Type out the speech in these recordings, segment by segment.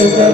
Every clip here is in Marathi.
Thank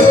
you.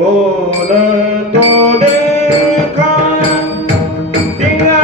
बोलतो देखा पिंगळा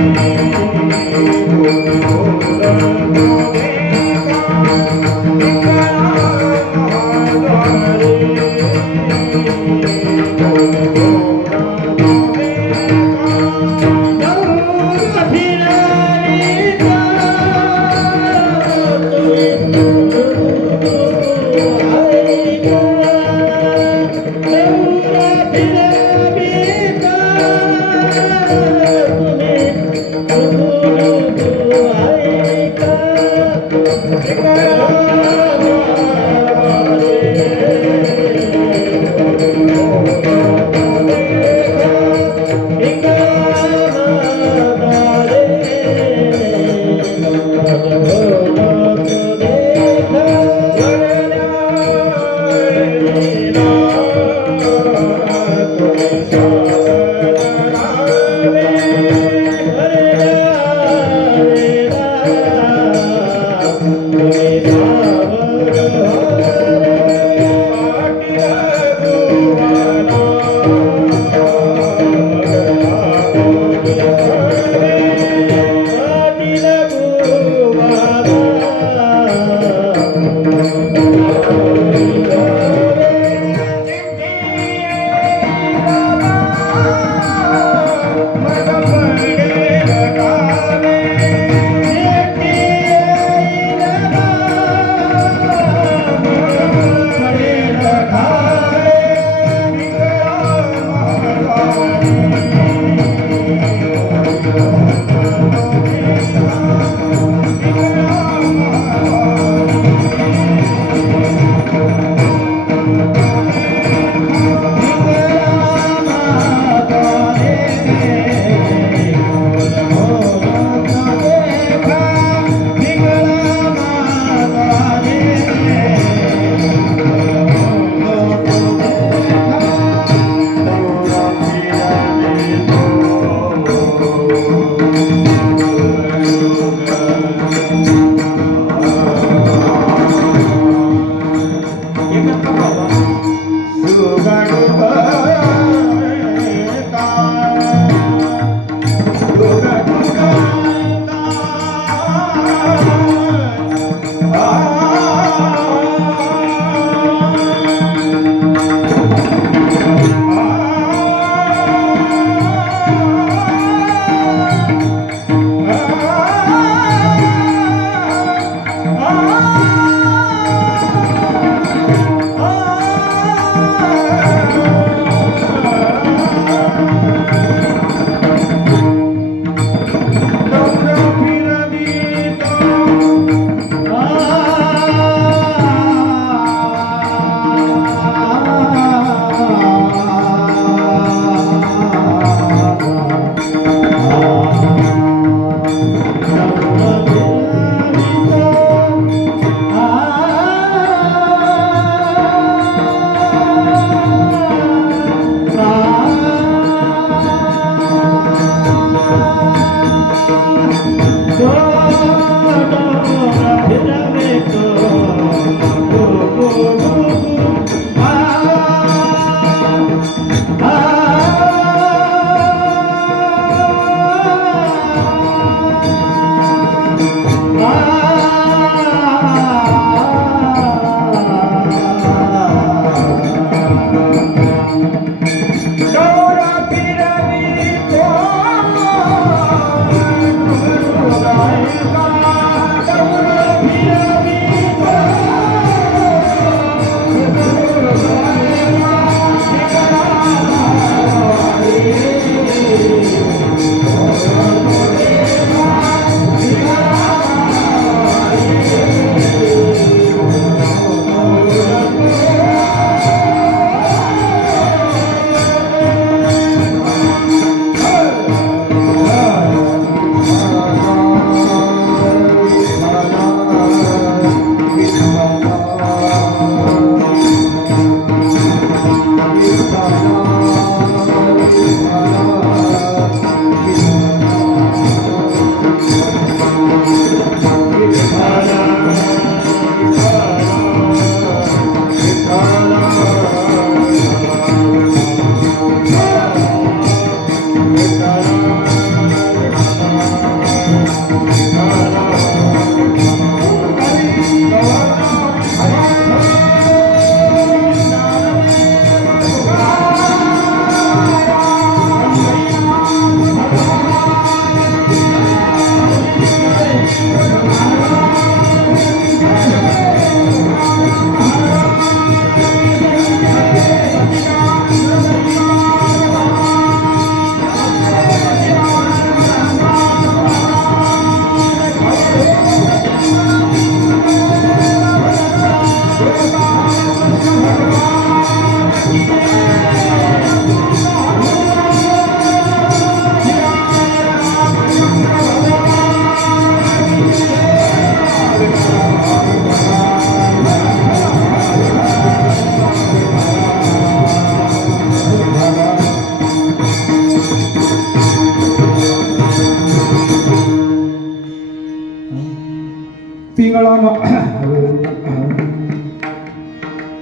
Thank you.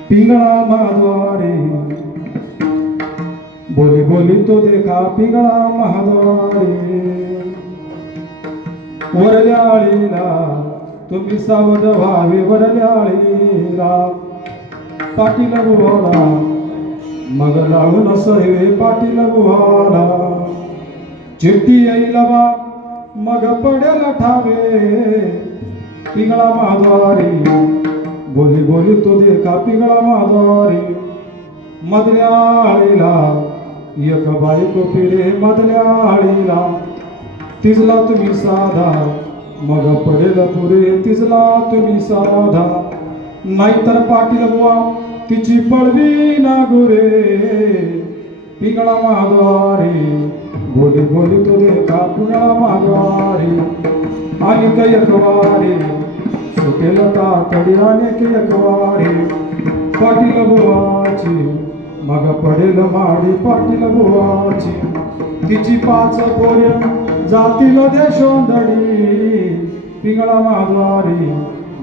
पिंगळा महाद्वारे बोली बोली तो देखा पिंगळा महाद्वारे वरल्याळीला तुम्ही सावध व्हावे वरल्याळीला पाटील बुवाला मग लावून सहिवे पाटील बुवाला चिठ्ठी येईल बा मग पडेल ठावे पिंगळा महाद्वारी बोली बोली तो देखा पिंगळा महाद्वारी मधल्या आळीला एक बायको फिरे मधल्या आळीला तिजला तुम्ही साधा मग पडेल पुरे तिजला तुम्ही साधा नाहीतर पाटील बुवा तिची पळवी ना गुरे पिंगळा महाद्वारी बोली बोली तो देखा पिंगळा महाद्वारी आणि कैकवारी सुटेल तातडी आणि कैकवारी पाटील बुवाची मग पडेल माडी पाटील बुवाची तिची 5 पोरे जातील देशोंदडी पिंगळा महाद्वारी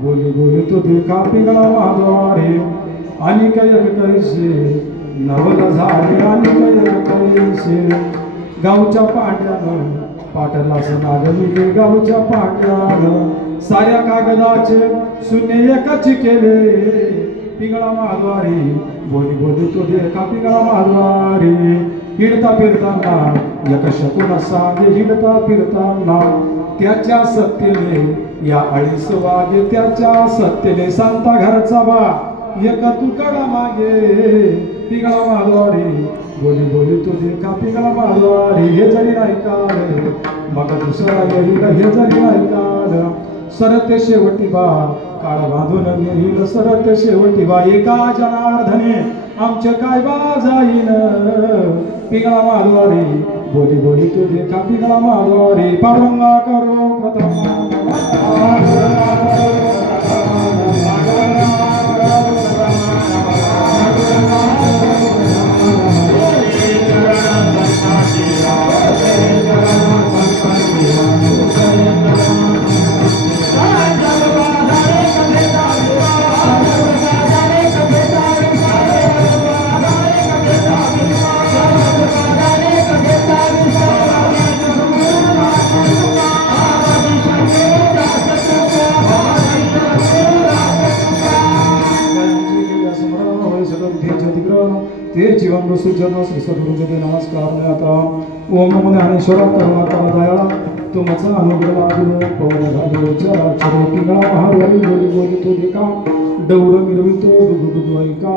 बोली बोली तो देखा पिंगळा महाद्वारी आणि कैसे नवल झाले आणि कैसे गावच्या पाट्यानं पाटला नागली गावच्या पाट्यानं साऱ्या कागदाचे शून्य एकच केले पिंगळा महाद्वारी बोली बोली तो देखा पिंगळा महाद्वारी हिडता फिरताना एक शकुन सांगे हिडता फिरताना त्याच्या सत्तेने या 2.5 वागे त्याच्या सत्तेने सांता घरचा बा एक तुकडा मागे पिंगळा महाद्वारी बोली बोली तो देखा पिंगळा महाद्वारी हे जरी नाही काल मग दुसरा येईल हे जरी नाही काल सरते शेवटी बा काळ बांधून येईल सरते शेवटी बा एका जनार्दने आमचे काय बा जाईन पिंगळा महाद्वारी बोली बोली तो देखा पिंगळा महाद्वारी पांडुरंगा करो प्रथम ते जीवन सुजन श्री सद्गुरुजते नमस्कार में आता ओम नमो ज्ञानेश्वरा करुणाकरा दयाळा तुमचा अनुग्रह लाभलो पवन घालो चराचर पिंगळा महाद्वारी बोली बोली तो देखा डौर मिरवितो दुगुदु ऐका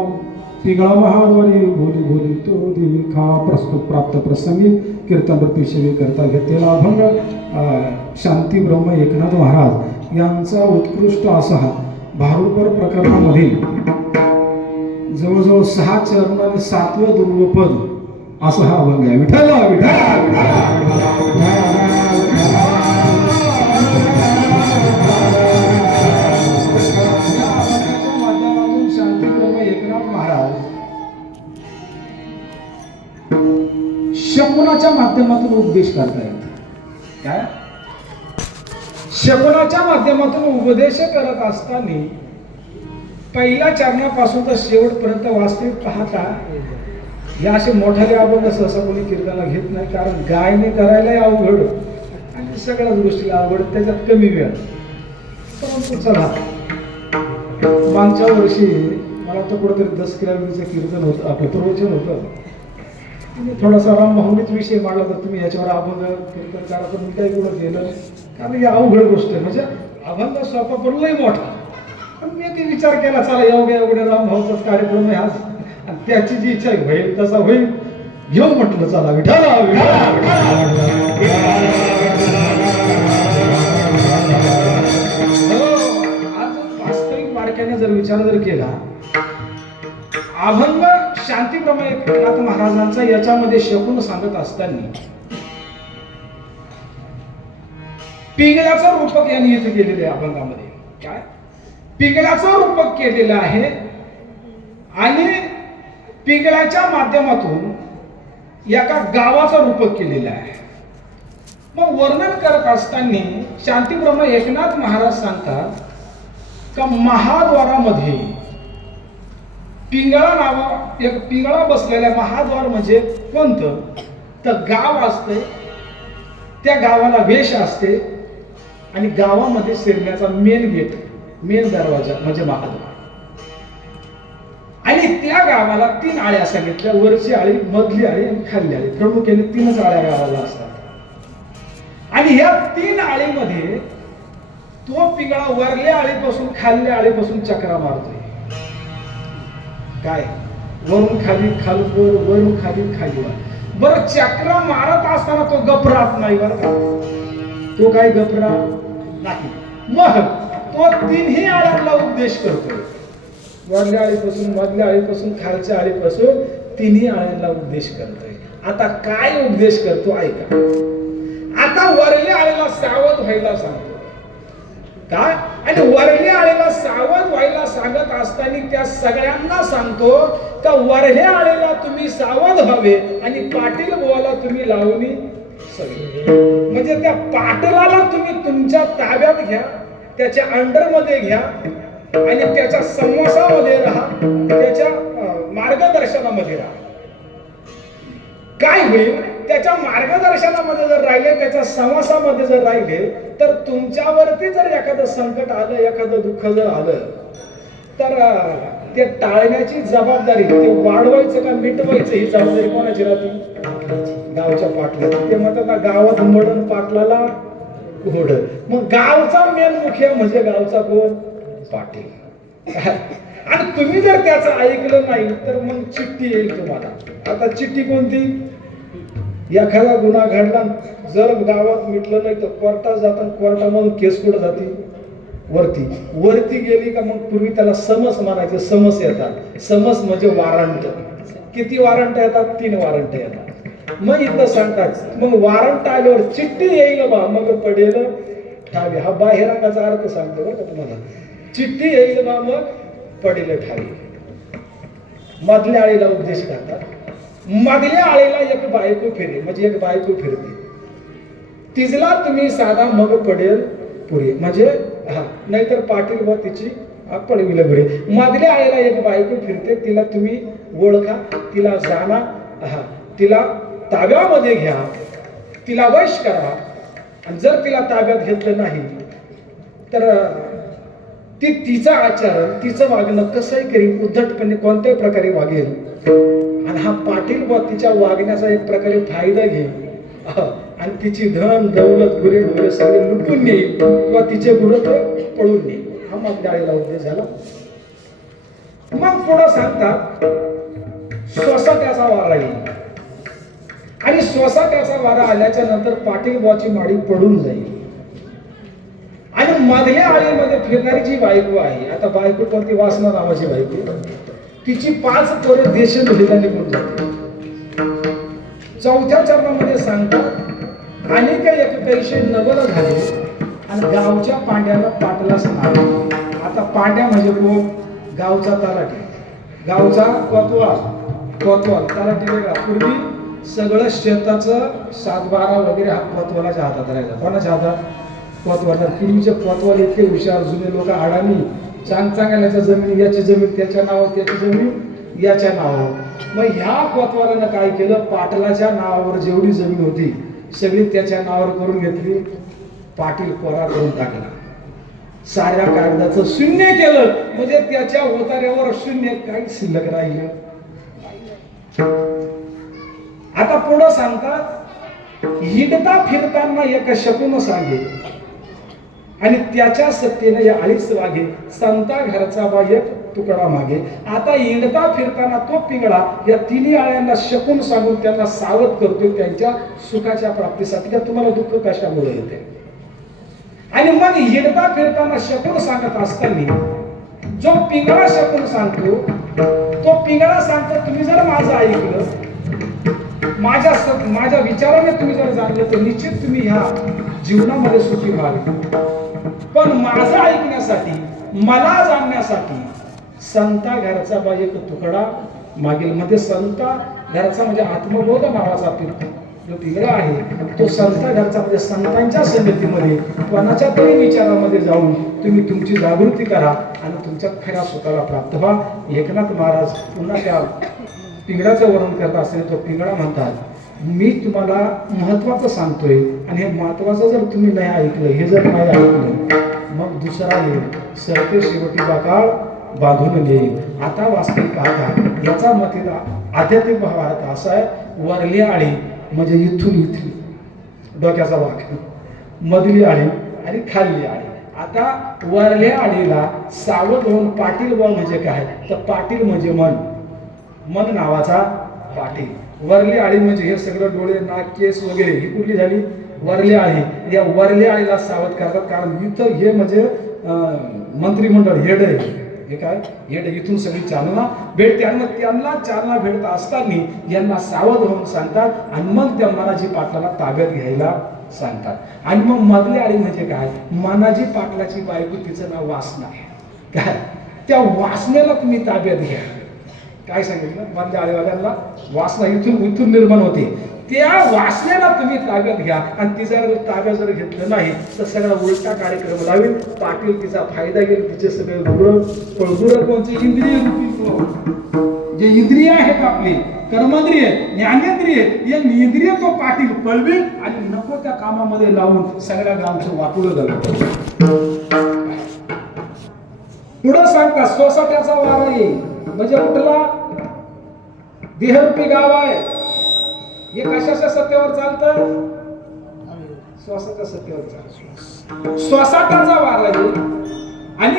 पिंगळा महाद्वारी बोली बोली तो देखा प्रस्तुत प्राप्त प्रसंगी कीर्तन वृत्ती सेवे करता घेतलेला अभंग शांती ब्रह्म एकनाथ महाराज यांचा उत्कृष्ट असा हा भारूपर प्रकरणामधील जवळजवळ 6 चरण आणि 7वं दुर्वपद असा हा अभंग आहे. विठ्ठल माध्यमातून शांतीब्रह्म एकनाथ महाराज शकुनाच्या माध्यमातून उपदेश करतायत. काय शकुनाच्या माध्यमातून उपदेश करत असताना पहिल्या चरणापासून तर शेवटपर्यंत वास्तविक पाहता या असे मोठाले अभंग सहसा कोणी कीर्तनाला घेत नाही, कारण गायने करायलाही अवघड आणि सगळ्याच गोष्टी अवघड, त्याच्यात कमी वेळ. परंतु चला, मागच्या वर्षी मला तर कुठेतरी 10 किलोमीटरचं कीर्तन होतं, आपलं प्रवचन होतं. तुम्ही थोडासा रामभावनीच विषय मांडला तर तुम्ही याच्यावर अभंग कीर्तन करा, तर मी काही कुठं गेलं नाही, कारण ही अवघड गोष्ट आहे. म्हणजे अभंग सोपा पण लई मोठा. पण मी ते विचार केला, चला एवढ्या रामभाऊचाच कार्यक्रम आहे आज, आणि त्याची जी इच्छा होईल तसा होईल, घेऊन म्हटलं चला विठ्ठल. आज वास्तविक वाडक्याने जर विचार जर केला, अभंग शांतीब्रह्म एकनाथ महाराजांचा याच्यामध्ये शकून सांगत असताना पिंगळ्याचं रूपक यांनी इथे केलेले अभंगामध्ये. काय पिंगळ्याचं रूपक केलेलं आहे आणि पिंगळ्याच्या माध्यमातून एका गावाचं रूपक केलेलं आहे. मग वर्णन करत असताना शांतीब्रह्म एकनाथ महाराज सांगतात, का महाद्वारामध्ये पिंगळा एक पिंगळा बसलेल्या महाद्वार म्हणजे कोणतं तर गाव असते, त्या गावाला वेश असते आणि गावामध्ये शिरण्याचा मेन गेट, मेन दरवाजा म्हणजे महाद्वार. आणि त्या गावाला 3 आळ्या सांगितल्या, वरची आळी, मधली आळी आणि खाल्ली आळी. प्रमुख्याने 3च आळ्या गावाला असतात. आणि ह्या 3 आळीमध्ये तो पिंगळा वरल्या आळीपासून खाल्ल्या आळीपासून चक्रा मारतोय. काय वरून खाली, खालून वरून खाली, खाली वर. बरं चक्रा मारत असताना तो गपरात नाही बरं का, तो काय गपरात नाही. मग तो 3ही आळ्यांना उपदेश करतोय. वरल्या आळीपासून, मधल्या आळीपासून, खालच्या आळीपासून 3ही आळ्यांना उपदेश करतोय. आता काय उपदेश करतो ऐका. आता वरल्या आळीला सावध व्हायला सांगतो. काय आणि वरल्या आळीला सावध व्हायला सांगत असताना त्या सगळ्यांना सांगतो का वरल्या आळीला तुम्ही सावध व्हावे आणि पाटील बुवाला तुम्ही लावणी सगळे. म्हणजे त्या पाटलाला तुम्ही तुमच्या ताब्यात घ्या, त्याच्या अंडर मध्ये घ्या आणि त्याच्या संवासामध्ये राहा, त्याच्या मार्गदर्शनामध्ये राहा. काय होईल त्याच्या मार्गदर्शनामध्ये जर राहिले, त्याच्या संवासामध्ये जर राहिले तर तुमच्यावरती जर एखादं संकट आलं, एखादं दुःख जर आलं तर ते टाळण्याची जबाबदारी, ते वाढवायचं का मिटवायचं ही जबाबदारी कोणाची राहते? गावच्या पाटलाची. ते म्हणतात गावात मडण पाटलाला घोड. मग गावचा मेन मुख्य म्हणजे गावचा कोण? पाटील. आणि तुम्ही जर त्याचं ऐकलं नाही तर मग चिठ्ठी येईल तुम्हाला. आता चिठ्ठी कोणती? एखादा गुन्हा घडला, जर गावात मिटलं नाही तर कोर्टात जातात. कोर्टामधून केस कुठं जाते? वरती. वरती गेली का मग पूर्वी त्याला समस म्हणायचे. समस येतात. समस म्हणजे वॉरंट. किती वॉरंट येतात? 3 वॉरंट येतात. मग इथं सांगतात मग वॉरंट आल्यावर चिठ्ठी येईल बा मग पडेल ठावी. हा बाहेरंगाचा अर्थ सांगतो बरं का तुम्हाला. चिठ्ठी येईल बा मग पडेल ठावी. मधल्या आळीला उपदेश करतात. मधल्या आळीला एक बायको फिरे, म्हणजे एक बायको फिरते. तिजला तुम्ही साधा मग पडेल पुरे, म्हणजे हा नाहीतर पाटील व तिची पडविले घुरे. मधल्या आळीला एक बायको फिरते, तिला तुम्ही ओळखा, तिला जाणा, हा तिला ताब्यामध्ये घ्या, तिला वश करा. आणि जर तिला ताब्यात घेतलं नाही तर ती तिचा आचरण, तिचं वागणं कसंही करील, उद्धटपणे कोणत्याही प्रकारे वागेल. आणि हा पाटील व तिच्या वागण्याचा एक प्रकारे फायदा घेईल आणि तिची धन दौलत गुरे ढोरे सगळे लुटून नेईल किंवा तिचे गुरु पळून नेईल. हा मधल्या आळीला उद्देश झाला. मग पुढं सांगतात स्वसात्याचा वारा येईल. आणि स्वसात्याचा वारा आल्याच्या नंतर पाटील बुवाची माडी पडून जाईल. आणि मधल्या आळीमध्ये फिरणारी जी बायको आहे, आता बायको कोणती? वासना नावाची बायको. तिची 5 पोरं देशात निघून जाते. 4थ्या चरणामध्ये सांगतात अनेक एक कैसे नवल झाले आणि गावच्या पांड्याला पाटलाच नाव. आता पांड्या म्हणजे कोण? गावचा तलाठी, गावचा कोतवाल. तलाठी वेगळा. पूर्वी सगळं शेताचं 7-12 वगैरे हा कोतवालाच्या हातात राहायचा. कोणाच्या हातात? कोतवाल. पूर्वीचे कोतवाल इतके हुशार, जुने लोक अडाणी, चांगल्याच्या जमीन, याची जमीन त्याच्या नावावर, त्याची जमीन याच्या नावावर. मग ह्या कोतवालानं काय केलं? पाटलाच्या नावावर जेवढी जमीन होती सगळी त्याच्या नावावर करून घेतली. पाटील कोरा करून टाकला. साऱ्या कागदाचं शून्य केलं. म्हणजे त्याच्या ओताऱ्यावर शून्य, काही शिल्लक राहिलं. आता पुढं सांगतात हिंडता फिरताना एक शकुन सांगे आणि त्याच्या सत्तेने या आळीस वागे, संता घरचा बायक तुकडा मागे. आता हिंडता फिरताना तो पिंगळा या 3ही आळ्यांना शकुन सांगून त्यांना सावध करतोय त्यांच्या सुखाच्या प्राप्तीसाठी, की तुम्हाला दुःख कशामुळे येते. आणि मग हिंडता फिरताना शकुन सांगत असताना जो पिंगळा शकुन सांगतो, तो पिंगळा सांगतो तुम्ही जर माझं ऐकलं, माझ्या विचाराने तुम्ही जर जाणलं तर निश्चित तुम्ही ह्या जीवनामध्ये सुखी व्हाल. पण माझं ऐकण्यासाठी, मला जाणण्यासाठी संता घरचा बाई एक तुकडा मागील. मध्ये संता घरचा म्हणजे आत्मबोध नावाचा जो पिंगळा आहे तो संत घरचा म्हणजे संतांच्या समितीमध्ये कोणाच्या तरी विचारामध्ये जाऊन तुम्ही तुमची जागृती करा आणि तुमच्या खऱ्या सुखाला प्राप्त व्हा. एकनाथ महाराज पुन्हा त्या पिंगळाचं वर्णन करत असताना तो पिंगळा म्हणतात मी तुम्हाला महत्वाचं सांगतोय आणि हे महत्वाचं जर तुम्ही नाही ऐकलं हे जर नाही ऐकलं मग दुसरा येईल सरते शेवटी बाकाळ बांधून येईल. आता वास्तविक पाहता याचा मतीला आध्यात्मिक भाव अर्थ असा आहे वरली आळी म्हणजे इथून इथली डोक्याचा भाग मधली आळी आणि खाल्ली आळी. आता वरल्या आळीला सावध होऊन पाटील बळ म्हणजे काय तर पाटील म्हणजे मन नावाचा पाटील. वरली आळी म्हणजे हे सगळं डोळे नाक केस वगैरे ही कुठली झाली वरली आळी. या वरल्या आळीला सावध करतात कारण इथं हे म्हणजे मंत्रिमंडळ हेड आहे हे काय हेड इथून सगळी चालना भेटते आणि मग त्यांना चालना भेटत असताना यांना सावध होऊन सांगतात आणि मग त्या मनाजी पाटलाला ताब्यात घ्यायला सांगतात. आणि मग मधली आळी म्हणजे काय मनाजी पाटलाची बायको तिचं नाव वासना आहे काय त्या वासनेला तुम्ही ताब्यात घ्या. काय सांगितलं मधल्या आळीवाल्यांना वासना इथून निर्माण होते त्या वासनेला तुम्ही ताब्यात घ्या आणि ती जर ताब्यात जर घेतलं नाही तर सगळा उलटा कार्यक्रम लावेल. पाटील तिचा फायदा घेईल तिचे सगळे गुरं कोणते इंद्रिय जे इंद्रिय आहेत आपली कर्मेंद्रिय ज्ञानेंद्रिय या इंद्रिय तो पाटील पळवेल आणि नको त्या कामामध्ये लावून सगळ्या गावचं वाटोळं झालं. पुढं सांगता सोसाट्याचा वारा येईल म्हणजे कुठला देहरूपी गाव आहे हे कशाच्या सत्तेवर चालतं श्वासाच्या सत्तेवर चालतं. श्वासाटाचा वारा येईल आणि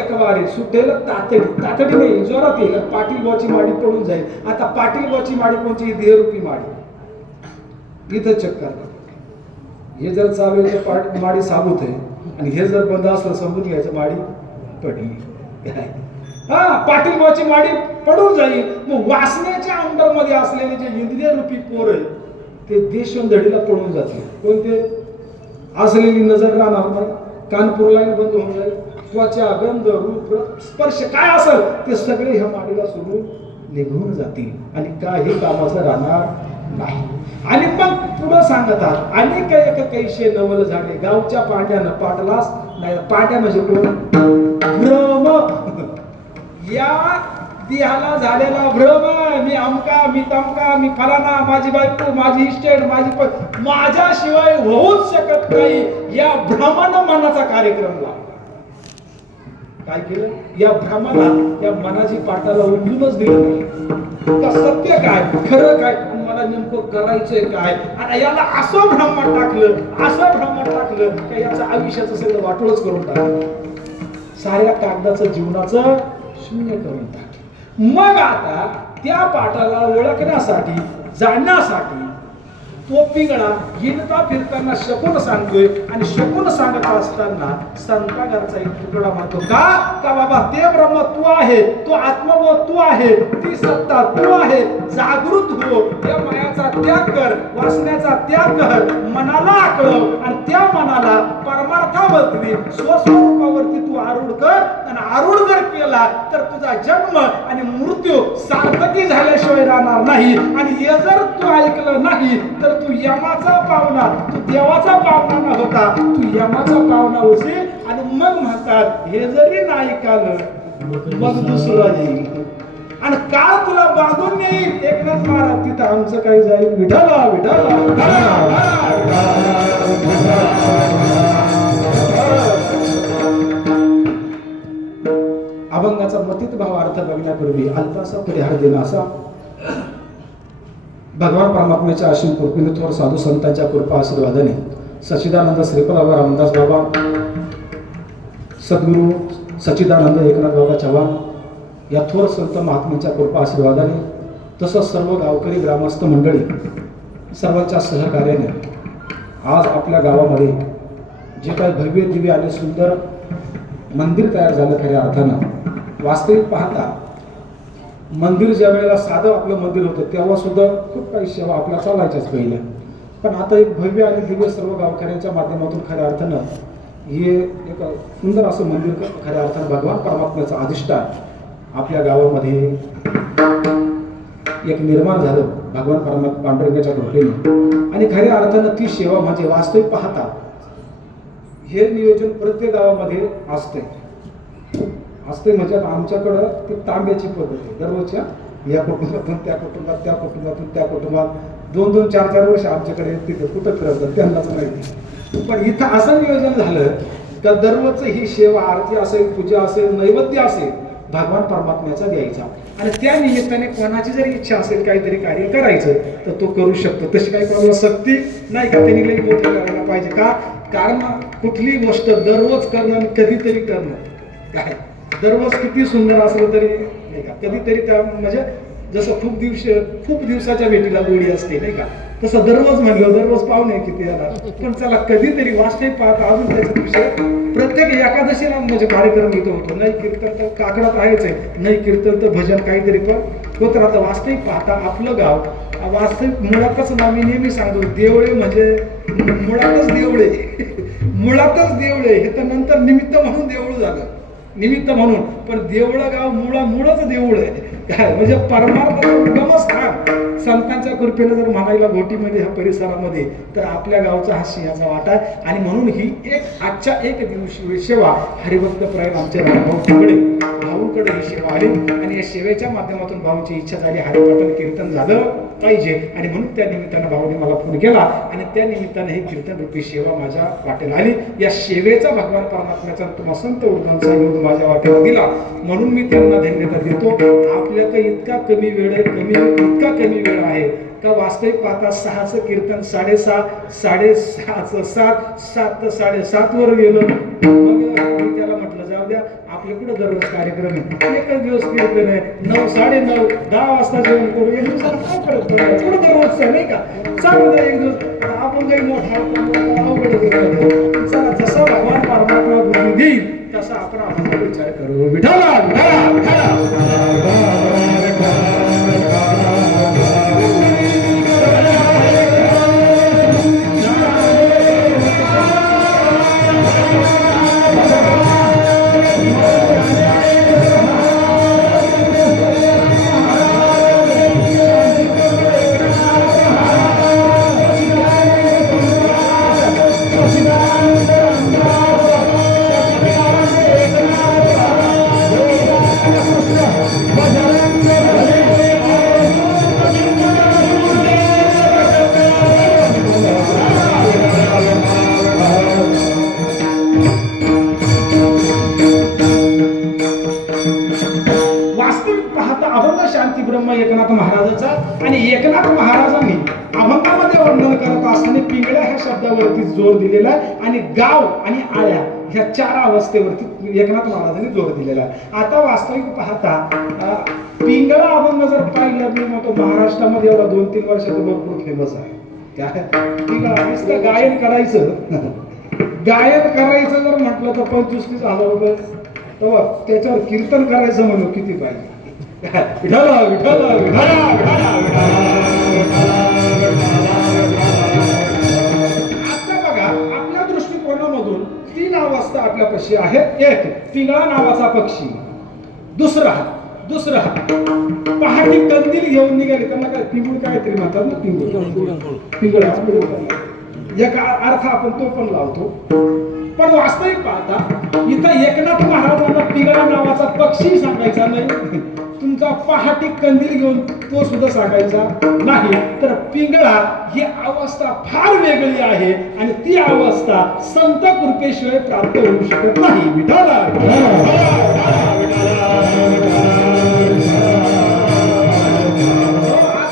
एक वारे सुटेल तातडी नाही जोरात येईल पाटील बॉची माडी पडून जाईल. आता पाटील बॉची माडी कोणची देहरूपी माडी इथं चेक करतात हे जर चालू तर माडी साबूत आहे आणि हे जर बंद असलं समजून घ्यायचं माडी पडली. हा पाटील बॉची माडी पडून जाईल. मग वासनेच्या अंडर मध्ये असलेले जे इंद्रिय रूपी पोर आहे ते देशोंधडीला पडून जातील. कोणते असलेली नजर राहणार नाही कानपूरला बंद होऊन जाईल. त्वचा गंध रूप स्पर्श काय असेल ते सगळे ह्या माडीला सोडून निघून जातील आणि काही कामाचं राहणार नाही. आणि मग पुढं सांगतात अनेक एक कैसे नवल झाले गावच्या पाट्यानं पाटलास नाही पाट्या म्हणजे कोण भ्रम या देहाला झालेला भ्रम मी अमका मी तमका मी फलाना माझी बायको माझी इस्टेट माझ्याशिवाय होऊच शकत नाही या भ्रमानं मनाचा कार्यक्रम लावला. काय केलं या भ्रमाला या मनाची पाटाला उमजूनच दिलं नाही. सत्य काय खरं काय मला नेमकं करायचंय काय आणि याला असं भ्रमात टाकलं की याचं आयुष्याचं सगळं वाटोळच करून टाकलं. साऱ्या कागदाचं जीवनाचं शून्य करून टाकलं. मग आता त्या पाटाला ओळखण्यासाठी जाणण्यासाठी तो पिंगळा हिंडता फिरताना शकून सांगतोय आणि शकून सांगत असताना संतागारचा एक तुकडा म्हणतो का बाबा ते ब्रह्म तू आहे तो आत्मबोध तू आहे ती सत्ता तू आहे जागृत हो त्या मायाचा त्याग कर वासण्याचा त्याग कर मनाला आकळव आणि त्या मनाला परमार्थावरती स्वस्वरूपावरती तू आरूढ कर आणि आरूढ जर केला तर तुझा जन्म आणि मृत्यू सार्थकी झाल्याशिवाय राहणार नाही. आणि हे जर तू ऐकलं नाही तर तू यमाचा पावना तू देवाचा पावना न होता तू यमाचा पावना होशील. आणि मग म्हणतात हे जरी नाही ऐकलं मग दुसरं येईल आणि काळ तुला बांधून येईल. एकनाथ महाराज तिथं आमचं काही जाईल विठाला विठाला अभंगाचा मतीत भाव अर्थ बघण्यापूर्वी अल्पासा परिहार देणं असा भगवान परमात्म्याच्या असीम कृपेने थोर साधू संतांच्या कृपा आशीर्वादाने सच्चिदानंद श्रीपाद बाबा रामदास बाबा सद्गुरू सच्चिदानंद एकनाथ बाबा चव्हाण या थोर संत महात्म्यांच्या कृपा आशीर्वादाने तसंच सर्व गावकरी ग्रामस्थ मंडळी सर्वांच्या सहकार्याने आज आपल्या गावामध्ये जे काही भव्य दिव्य आणि सुंदर मंदिर तयार झालं खऱ्या अर्थानं. वास्तविक पाहता मंदिर ज्या वेळेला साधं आपलं मंदिर होतं तेव्हा सुद्धा खूप काही सेवा आपल्या चालायच्याच पहिल्या. पण आता एक भव्य आणि दिव्य सर्व गावकऱ्यांच्या माध्यमातून खऱ्या अर्थानं हे एक सुंदर असं मंदिर खऱ्या अर्थानं भगवान परमात्म्याचं अधिष्ठान आपल्या गावामध्ये एक निर्माण झालं भगवान परमात्मा पांडुरंगाच्या कृपेने. आणि खऱ्या अर्थानं ती सेवा म्हणजे वास्तविक पाहता हे नियोजन प्रत्येक गावामध्ये असते म्हणजे आमच्याकडं ती तांब्याची पद्धत आहे. दररोजच्या या कुटुंबातून त्या कुटुंबात, त्या कुटुंबातून त्या कुटुंबात 2-2, 4-4 वर्ष आमच्याकडे तिथे कुठं फिरवतात त्यांनाच माहिती. पण इथं असं नियोजन झालं का दररोजचं ही सेवा, आरती असेल, पूजा असेल, नैवेद्य असेल, भगवान परमात्म्याचा द्यायचा. आणि त्या निमित्ताने कोणाची जरी इच्छा असेल काहीतरी कार्य करायचं तर तो करू शकतो. तशी काही कोणाला सक्ती नाही का त्यांनी लई मोठं करायला पाहिजे का? कारण कुठली गोष्ट दररोज करणं आणि कधीतरी करणं काय, दररोज किती सुंदर असलं तरी नाही का, कधीतरी त्या म्हणजे जसं खूप दिवसाच्या भेटीला गोडी असते नाही का, तसं दररोज म्हणलं दररोज पाहुणे किती येणार. पण चला कधीतरी वास्तविक पाहता अजून त्याच्या दिवशी प्रत्येक एकादशीला म्हणजे कार्यक्रम इथं होतो. नाही कीर्तन तर काकडात आहेच आहे, नाही कीर्तन तर भजन काहीतरी पण होत राहतं. वास्तविक पाहता आपलं गाव वास्तविक मुळातच ना, मी नेहमी सांगतो देवळे म्हणजे मुळातच देवळे मुळातच देवळे, हे तर नंतर निमित्त म्हणून देऊळ झालं, निमित्त म्हणून. पण देवळं गाव मुळच देऊळ आहे काय, म्हणजे परमार्थाचं उगमच स्थान. संतांच्या कृपेने जर म्हणायला घोटीमध्ये ह्या परिसरामध्ये तर आपल्या गावचा हा सिंहाचा वाटा आहे. आणि म्हणून ही आजच्या एक दिवशी सेवा हरिभक्त प्रायण आमच्या भाऊंकडे ही सेवा आली. आणि या सेवेच्या माध्यमातून भाऊंची इच्छा झाली हरिपठण कीर्तन झालं पाहिजे. आणि म्हणून त्या निमित्तानं भाऊने मला फोन केला आणि त्या निमित्तानं ही कीर्तन रूपी सेवा माझ्या वाटेला आली. या सेवेचा भगवान परमात्म्याचा तुम्हा संत उर्दूंचा योग माझ्या वाटेला दिला म्हणून मी त्यांना धन्यवाद देतो. आपल्याकडे इतका कमी वेळ आहे, इतका कमी वेळ आहे का वास्तविक पाहता 6चं कीर्तन 6:30, 6:30, 7 तर 7:30 वर गेलं. मग मी त्याला म्हटलं जाऊ द्या, आपल्या कुठं दररोज कार्यक्रम आहे, एकच दिवस कीर्तन आहे, 9, 9:30, 10 वाजता जेवण करू. एक दिवसाला काय फरक पडतो, कुठं दररोज नाही का, चालू द्या एक दिवस. आपण काही मोठा अवघड चला, जसा भगवान परमात्मा बुद्धी देईल तसा आपण विचार करू. विठाला एकनाथ महाराजाचा. आणि एकनाथ महाराजांनी अभंगामध्ये वर्णन करत असताना पिंगळ्या ह्या शब्दावरती जोर दिलेला आहे आणि गाव आणि आळ्या ह्या 4 अवस्थेवरती एकनाथ महाराजांनी जोर दिलेला आहे. आता वास्तविक पाहता पिंगळा अभंग जर पाहिलं मी म्हणतो महाराष्ट्रामध्ये एवढा 2-3 वर्षात भरपूर फेमस आहे. काय पिंगळा नुसतं गायन करायचं जर म्हटलं तर 25-30 हजार रुपये, तेव्हा त्याच्यावर कीर्तन करायचं म्हणून किती पाहिजे. विठाला विठाला विठाला विठाला. आता बघा आपल्या दृष्टिकोनामधून 3 अवस्था आपल्यापाशी आहेत. एक पिंगळा नावाचा पक्षी, दुसरा पहाटे कंदील घेऊन निघाले, त्यांना काय पिंगुळ काहीतरी म्हणतात ना, पिंगळ एक अर्थ आपण तो पण लावतो. पण वास्तविक पाहता इथं एकनाथ महाराजांना पिंगळा नावाचा पक्षी सांगायचा नाही, तुमचा पहाटे कंदील घेऊन तो सुद्धा सांगायचा नाही. तर पिंगळा ही अवस्था फार वेगळी आहे आणि ती अवस्था संत कृपेशिवाय प्राप्त होऊ शकत नाही. विठाला आता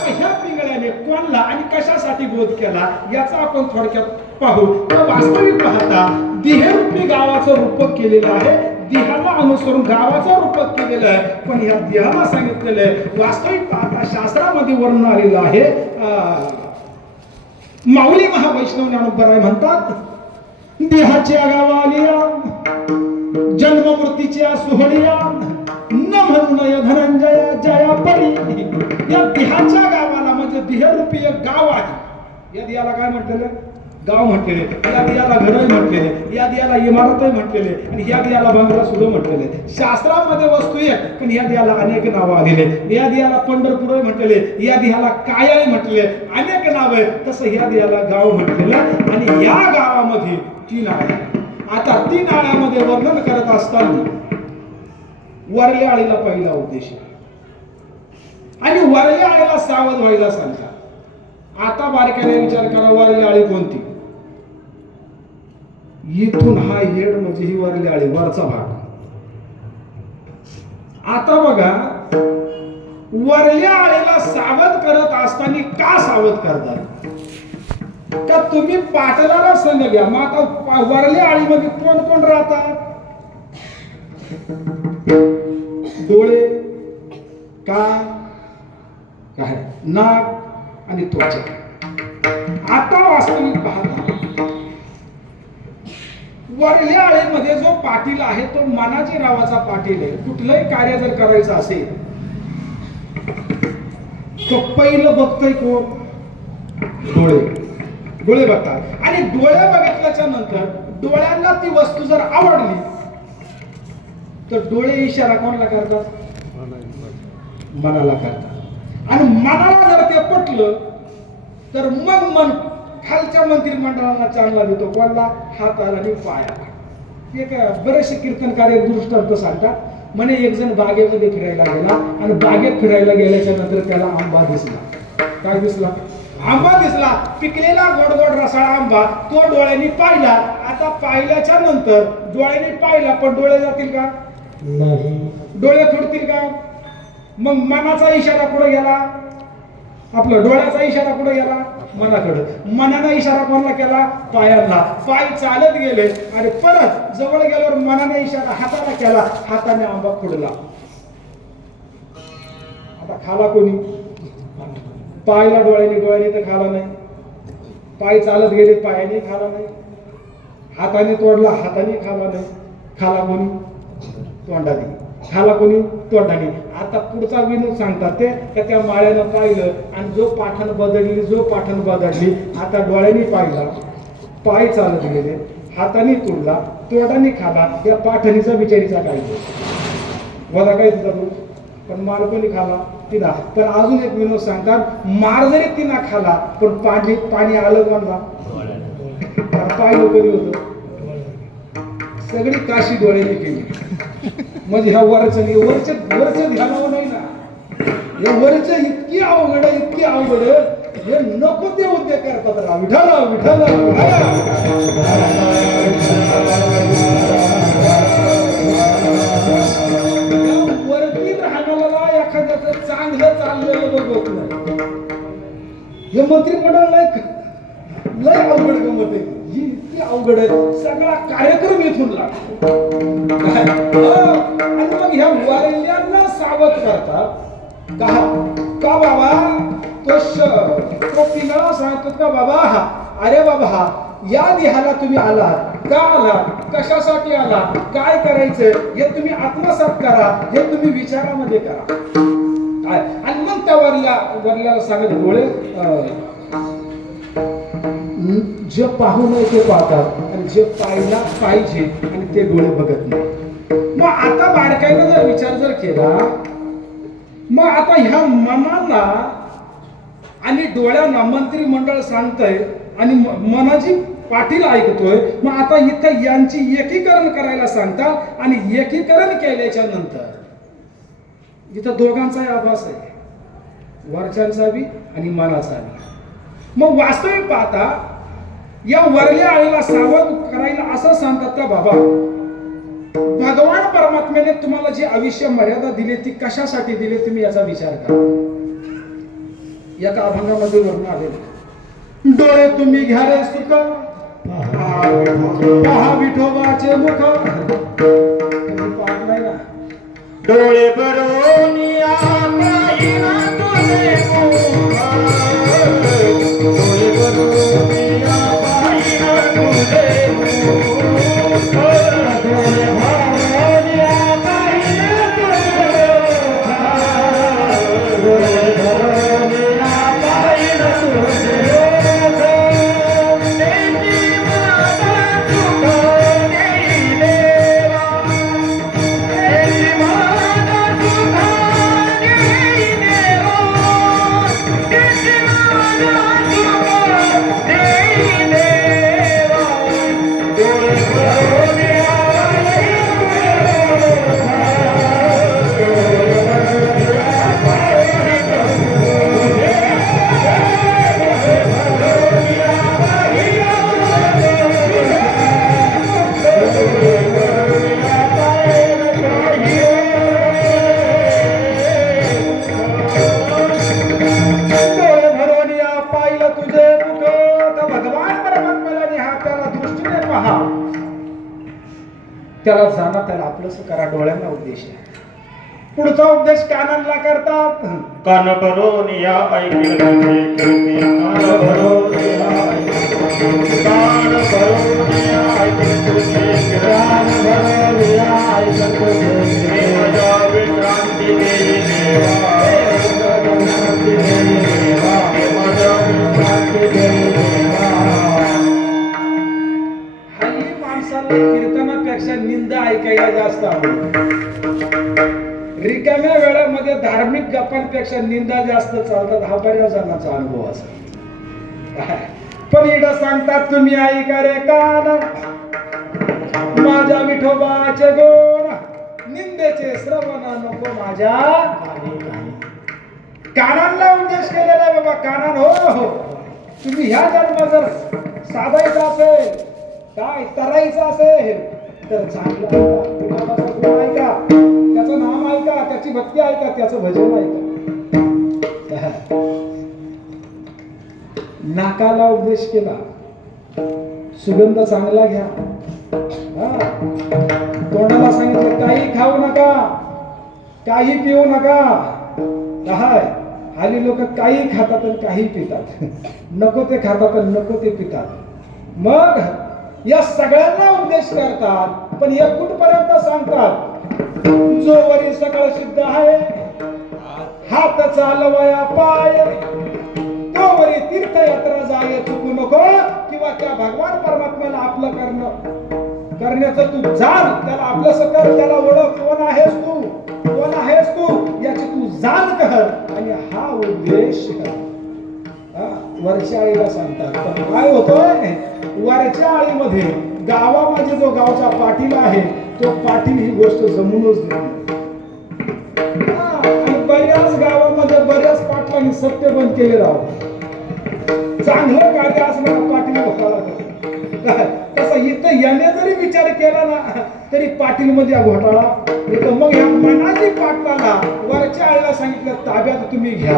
ह्या पिंगळ्याने कोणला आणि कशासाठी बोध केला याचा आपण थोडक्यात पाहू. तर वास्तविक पाहता दिहेरूपी गावाचं रूपक केलेलं आहे, देहाला अनुसरून गावाचा रूपक केलेलं आहे. पण ह्या देहाला सांगितलेलं आहे वास्तविक पाहता शास्त्रामध्ये वर्णन आलेलं आहे. माऊली महावैष्णव ज्ञानोबराय म्हणतात, देहाच्या गावालिया जन्म मृत्यूच्या सुहळिया न म्हणून धनंजया जया परी. या देहाच्या गावाला म्हणजे देहरूपी एक गाव आहे. या देहाला काय म्हटलेलं, गाव म्हटलेले, या दियाला घरही म्हटलेले, या दियाला इमारतही म्हटलेले आणि या दियाला बंगला सुद्धा म्हटलेले. शास्त्रामध्ये वस्तू एक, पण या दियाला अनेक नावं आलेले. या दियाला पंढरपूरही म्हटलेले, या दियाला कायाही म्हटले, अनेक नाव आहे. तसं या दियाला गाव म्हटलेलं. आणि या गावामध्ये 3 आळ्या. आता 3 आळ्यामध्ये वर्णन करत असताना वरल्या आळीला पहिला उद्देश आणि वरल्या आळीला सावध व्हायला सांगतात. आता बारकाईने विचार करा, वरली आळी कोणती? इथून हा हेड म्हणजे ही वरली आळी, वरचा भाग. आता बघा, वरल्या आळीला सावध करत असताना का सावध करतात? का तुम्ही पाटलाला संग घ्या. मग आता वरल्या आळीमध्ये कोण कोण राहतात? डोळे, कान, काय नाक आणि त्वचा. आता वास्तविक पाहता वरल्या आळीमध्ये जो पाटील आहे तो मनाजी रावाचा पाटील आहे. कुठलंही कार्य जर करायचं असेल तो पहिलं बघतोय कोण? डोळे. डोळे बघतात आणि डोळे बघितल्याच्या नंतर डोळ्यांना ती वस्तू जर आवडली तर डोळे इशारा कोणाला करतात? मनाला करतात. आणि मनाला जर ते पटलं तर मग मन खालच्या मंत्रिमंडळाला चांगला देतो. कोणाला? हाताला आणि पायाला. एक बरेचसे कीर्तनकार एक दृष्टांत सांगतात. म्हणे एक जण बागेमध्ये फिरायला गेला आणि बागेत फिरायला गेल्याच्या नंतर त्याला आंबा दिसला. काय दिसला? आंबा दिसला. पिकलेला गोड गोड रसाळा आंबा. तो डोळ्यांनी पाहिला. आता पाहिल्याच्या नंतर डोळ्यांनी पाहिला, पण डोळे जातील का? नाही. डोळे थोडतील का? मग मनाचा इशारा कुठे गेला? आपला डोळ्याचा इशारा कुठे गेला? मनाकडे. मनाने इशारा कोणाला केला? पायांना. पाय चालत गेले आणि परत जवळ गेल्यावर मनाने इशारा हाताला केला. हाताने आंबा फोडला. आता खाला कोणी? पायला डोळ्याने, डोळ्याने तर खाला नाही. पाय चालत गेले, पायाने खाला नाही. हाताने तोडला, हाताने खाला नाही. खाला कोणी? तोंडाने. खाला कोणी? तोंडाने. आता पुढचा विनोद सांगतात ते का त्या माळ्यानं पाहिलं आणि जो पाठण बदलली. आता डोळ्यांनी पाहिला, पाय चालत गेले, हाताने तोडला, तोंडाने खाला. या पाठणीचा बिचारीचा काय वजा काय तुझा तू? पण मार कोणी खाला? तिला. पण अजून एक विनोद सांगतात, मार जरी तिला खाला पण पाणी आलं कोणला? पाहिलं कोणी होतं? सगळी काशी डोळ्याने केली. म्हणजे ह्या वरचं ध्यानावर नाही ना. या वरचं इतकी अवघड आहे, इतकी अवघड हे नको ते उद्योग करतात. विठाला विठाला वरती राहणाऱ्याला एखाद्याचं चांगलं चाललेलं बघत नाही. हे मंत्रिमंडळ लय अवघड गमत आहे. ही इतकी अवघड आहे. सगळा कार्यक्रम इथून लागतो. आणि मग ह्या वरल्यांना सावध करतात का बाबा? तो पिंगळा सांगतो का बाबा, अरे बाबा या देहाला तुम्ही आलात, का आलात, कशासाठी आलात, काय करायचं हे तुम्ही आत्मसात करा. हे तुम्ही विचारामध्ये करा. आणि मग त्या वरल्याला सांगत डोळे जे पाहू नये ते पाहतात आणि जे पाहायला पाहिजे आणि ते डोळे बघत नाही. मग आता बारकाईनं जर विचार जर केला, मग आता ह्या मनाला आणि डोळ्यांना मंत्रिमंडळ सांगतंय आणि मनाची पाटील ऐकतोय. मग आता इथं यांची एकीकरण करायला सांगतात आणि एकीकरण केल्याच्या नंतर इथं दोघांचाही आभास आहे, वरच्यांचा बी आणि मनाचा बी. मग वास्तविक पाहता या वरल्या आळीला सावध करायला असं सांगतात का बाबा, भगवान परमात्म्याने तुम्हाला जी आयुष्य मर्यादा दिली ती कशासाठी दिली तुम्ही याचा विचार करा. एका अभंगामध्ये वर्णन आलेले, डोळे तुम्ही घ्या रे सुख, पहा विठोबाचे मुख. पाहत नाही ना. डोळे भरून त्याला जाणा, त्याला आपलंसं करा. डोळ्यांना उद्देश आहे. पुढचा उपदेश कानांना करतात. कान भरून या ऐकले कीर्ती, कान भरून या ऐकले कीर्ती, कान भरून या ऐकले कीर्ती, कान भरून या ऐकले कीर्ती. माझ्या विश्रांती देवी देवा, विश्रांती देवी देवा, माझ्या विश्रांती देवी देवा. हल्ली माणसाला कीर्तनापेक्षा निंदा ऐकायला जास्त आवडते. रिकाम्या वेळामध्ये धार्मिक गप्पांपेक्षा निंदा जास्त चालतात. हा बऱ्याच जणांचा अनुभव असा. पण इकडं सांगतात तुम्ही ऐका रे कान, माझ्या विठोबाचे गुण, निंदेचे श्रवण नको माझ्या कानांना उद्देश केलेला आहे. बाबा कानान, हो तुम्ही ह्या जन्म जर साधायचा असेल, काय तरायचं असेल तर चांगलं ऐका, त्याचं नाम ऐका, त्याची भक्ती ऐका, त्याचं भजन ऐका. नाकाला उपदेश केला, सुगंध चांगला घ्या. तोंडाला सांगितलं काही खाऊ नका, काही पिऊ नका. काय हल्ली लोक काही खातात आणि काही पितात, नको ते खातात आणि नको ते पितात. मग या सगळ्यांना उपदेश करतात, पण हे कुठपर्यंत सांगतात? जो वरी सकळ सिद्ध आहे, हात चालवया पाय, तो वरी तीर्थयात्रा जाय चुकू नको. किंवा त्या भगवान परमात्म्याला आपलं करण्याचं तू जाण, त्याला आपलंसं कर, त्याला ओळख. कोण आहेस तू, कोण आहेस तू याची तू जाण कर आणि हा उपदेश कर. वरच्या आळीला सांगतात. पण काय होतोय, वरच्या आळीमध्ये गावामध्ये जो गावचा पाटील आहे, तो पाटील ही गोष्ट जमूनच देतो. आणि बऱ्याच गावामध्ये बऱ्याच पाटलांनी सत्य बंद केले राहतो. चांगलं कार्य असणारा पाटील घोटाळा करतो. तसा इथं याने जरी विचार केला ना तरी पाटील मध्ये घोटाळा येतो. मग या मनाची पाटलाला वरच्या आळीला सांगितलं ताब्यात तुम्ही घ्या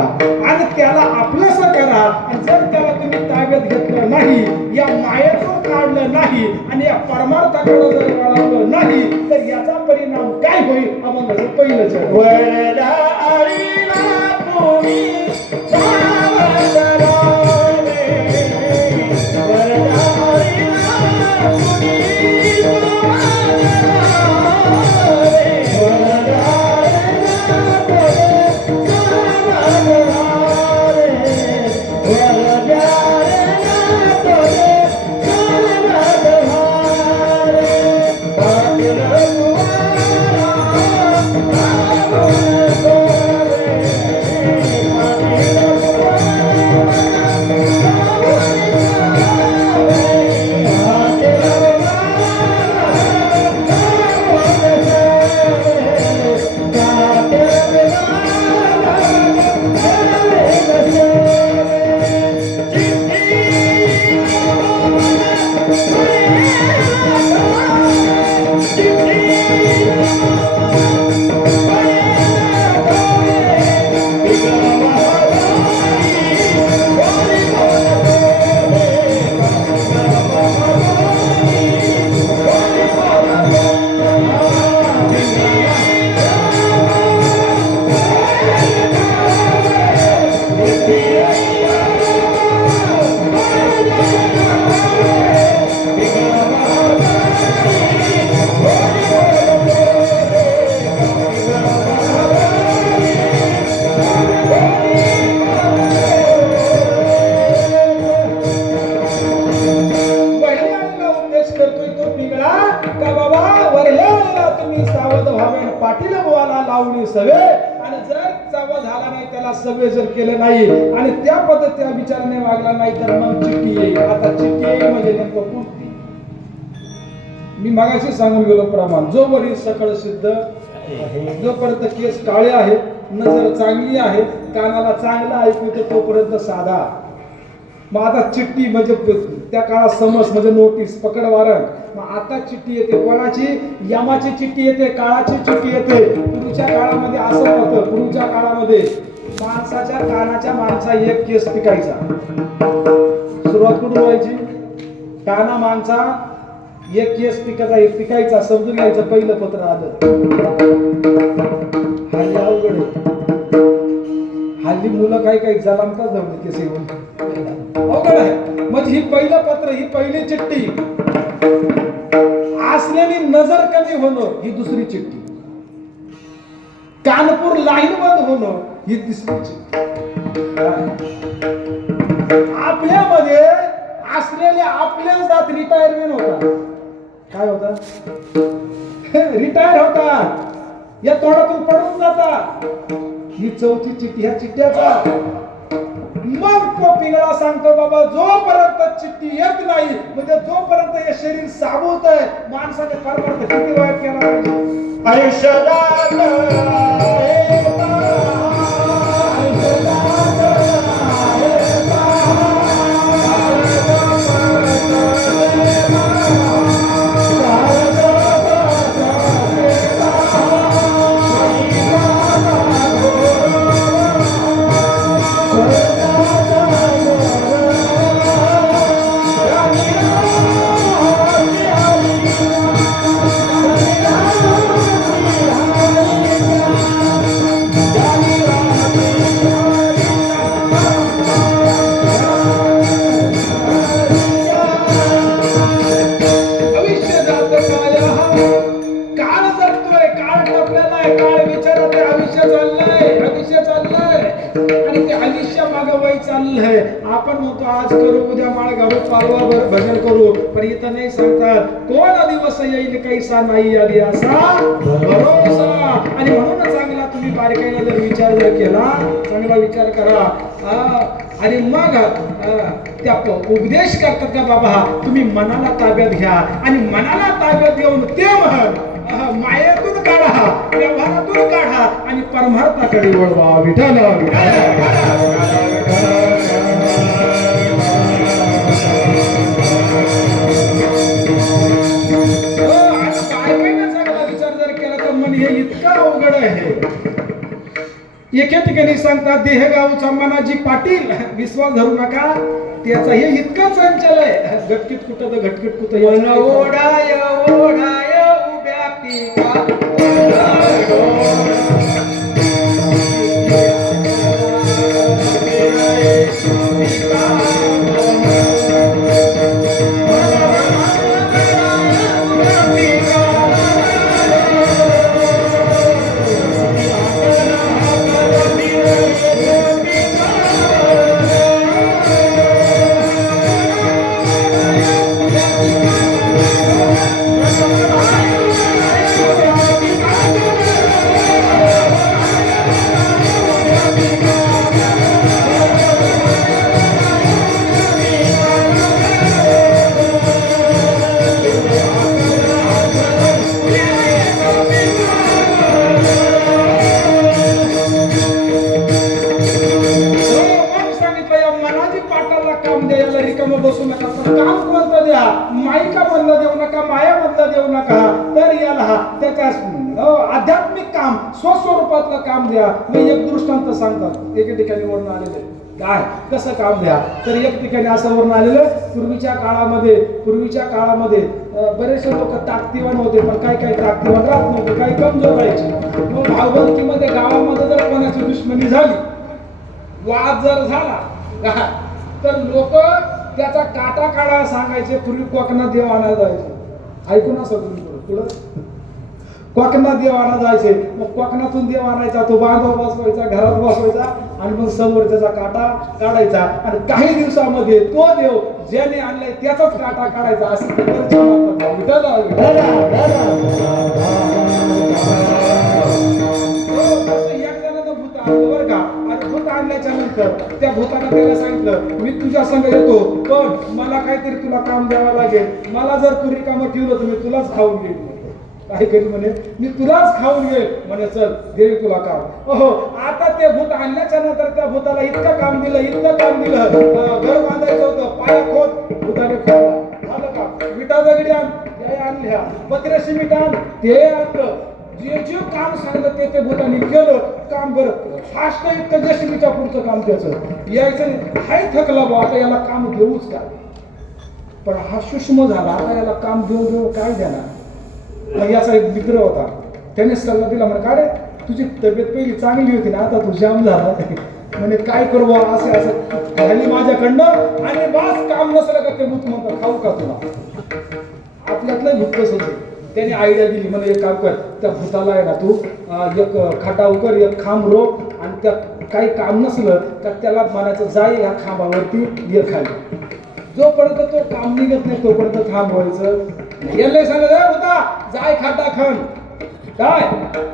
आणि त्याला आपलंसं करा. आणि जर त्याला तुम्ही ताब्यात घेतलं नाही, या मायेतून काढलं नाही आणि या परमार्थाकडे जर वळवलं नाही तर याचा परिणाम काय होईल आपण पहिलंच वरदा आळीला तुम्ही सावध राहावे, वरदा आळीला तुम्ही सावध राहावे, वरदा आळीला तुम्ही सावध राहावे, वरदा आळीला तुम्ही सावध राहावे. पाटील पाटील बुवाला लावणी सवे. आणि जर चावा झाला नाही, त्याला सवे जर केलं नाही आणि त्या पद्धतीच्या विचाराने वागला नाही तर मग चिठ्ठी येईल. आता चिठ्ठी येईल म्हणजे नेमकं पूर्ती. मी मगाशी सांगून गेलो प्रमाण, जो वरील सकळ सिद्ध, जोपर्यंत केस काळे आहेत, नजर चांगली आहे, कानाला चांगला ऐकू येतं तोपर्यंत साधा. मग आता चिठ्ठी म्हणजे त्या काळात समज म्हणजे नोटीस, पकड वारंट. मग आता चिठ्ठी येते कोणाची? यमाची चिठ्ठी येते, काळाची चिठ्ठी येते. पूर्वीच्या काळामध्ये असं होतं, पूर्वीच्या काळामध्ये माणसाच्या कानाच्या माणसा एक केस पिकायचा. सुरुवात कुठून व्हायची? काना माणसा एक केस पिकाचा एक पिकायचा समजून घ्यायचं पहिलं पत्र आलं. हल्ली अवघड आहे. हल्ली मुलं काय जलामताच धरले केस येऊन अवघड आहे. म्हणजे ही पहिलं पत्र, ही पहिली चिठ्ठी, असलेली नजर कमी होणं ही दुसरी चिठ्ठी, कानपूर लाईन बंद होणं ही तिसरी चिठ्ठी. आपल्यामध्ये असलेले आपल्या जात रिटायरमेंट होतात. काय होतात? रिटायर होतात, या तोंडातून पडून जातात. ही चौथी चिठ्ठी ह्या चिठ्ठ्याचा. मग तो पिंगळा सांगतो बाबा जोपर्यंत चिठ्ठी येत नाही, म्हणजे जोपर्यंत हे शरीर साबूत आहे, माणसाने परमार्थ किती वाईट केला पाहिजे. चाललंय. आपण म्हणतो आज करू, उद्या माळ घालू, पालवा भजन करू, पण इथं नाही सांगतात कोण दिवस येईल कैसा नाही आली असा भरोसा. आणि म्हणून चांगला तुम्ही बारकाईला जर विचार जर केला, चांगला विचार करा, आणि मग त्या उपदेश करतात का बाबा तुम्ही मनाला ताब्यात घ्या, आणि मनाला ताब्यात घेऊन ते मायेतून काढा, व्यवहारातून काढा, आणि परमार्थाकडे वळवा. विठ्ठल विचार जर केला तर मन हे इतकं अवघड आहे. एके ठिकाणी सांगतात देह गावचा मनाजी पाटील, विश्वास धरू नका त्याचा. हे इतकं चंचल आहे, घटकीत कुठं तर घटकीत कुठं. ओढाय ओढाय उभ्या पिका बसू नका, काम कोणतं द्या, माईका मधलं देऊ नका, माया मधलं देऊ नका, तर याला त्याच्या आध्यात्मिक काम स्वस्वरूपातलं काम द्या. मी एक दृष्टांत सांगतात, एके ठिकाणी वरून आलेले काय कसं काम द्या. तर एक ठिकाणी असं वरून आलेलं, पूर्वीच्या काळामध्ये बरेचसे लोक ताकदीवान होते, पण काही ताकदीवान राहत नव्हते, काही कमजोर राहायचे. मग भावबंदकीमध्ये गावामध्ये जर कोणाची दुश्मनी झाली, वाद जर झाला, तर लोक त्याचा काटा काढा सांगायचे. पूर्वी कोकणात देव आणायला जायचे, ऐकून असं तुम्ही पुढं कोकणात देव आणा जायचे. मग कोकणातून देव आणायचा, तो बांधव बसवायचा, घरात बसवायचा, आणि मग समोर त्याचा काटा काढायचा, आणि काही दिवसामध्ये तो देव ज्याने आणलाय त्याचाच काटा काढायचा. अशी बरं का. आणि भूत आणल्याच्या नंतर त्या भूतानं त्याला सांगितलं मी तुझ्या संग येतो, पण मला काहीतरी तुला काम द्यावं लागेल. मला जर तू रिकामं ठेवलं तर मी तुलाच खाऊन घेईन. काही कधी म्हणे मी तुलाच खाऊन घेईल. म्हणे चल देवी तुला काम. हो आता ते भूत आणल्याच्या नंतर त्या भूताला इतकं काम दिलं, घर बांधायचं होतं, पाया खोद, भूताने खोदला. झालं का? विटा दगडी आणल्या, पत्र्याशी विटा आण, ते आणलं. जे काम सांगितलं ते भूताने केलं काम. बरं फास्ट इतकं जेसीबीच्या पुढचं काम त्याचं यायचं. हाय थकला बा, आता याला काम देऊच का. पण हा सूक्ष्म झाला, आता याला काम देऊ देऊ काय देणार. मग याचा एक मित्र होता, त्याने सल्ला दिला म्हणे, का रे तुझी तब्येत पहिली चांगली होती ना, आता तू जाम झाला. म्हणे काय करू असे असं झाली माझ्याकडनं, आणि बस काम नसलं का ते भूत म्हणतात खाऊ का तुला. आपल्यातलं भूत कसं होते. त्याने आयडिया दिली, मला एक काम कर, त्या भूताला आहे ना तू एक खटाव कर, एक खांब रोप, आणि त्या काही काम नसलं तर त्याला म्हणायचं जाय ह्या खांबावरती ये खाली. जोपर्यंत तो काम निघत नाही तोपर्यंत थांबवायचं. याला सांगितलं होता जाय खड्डा खण काय,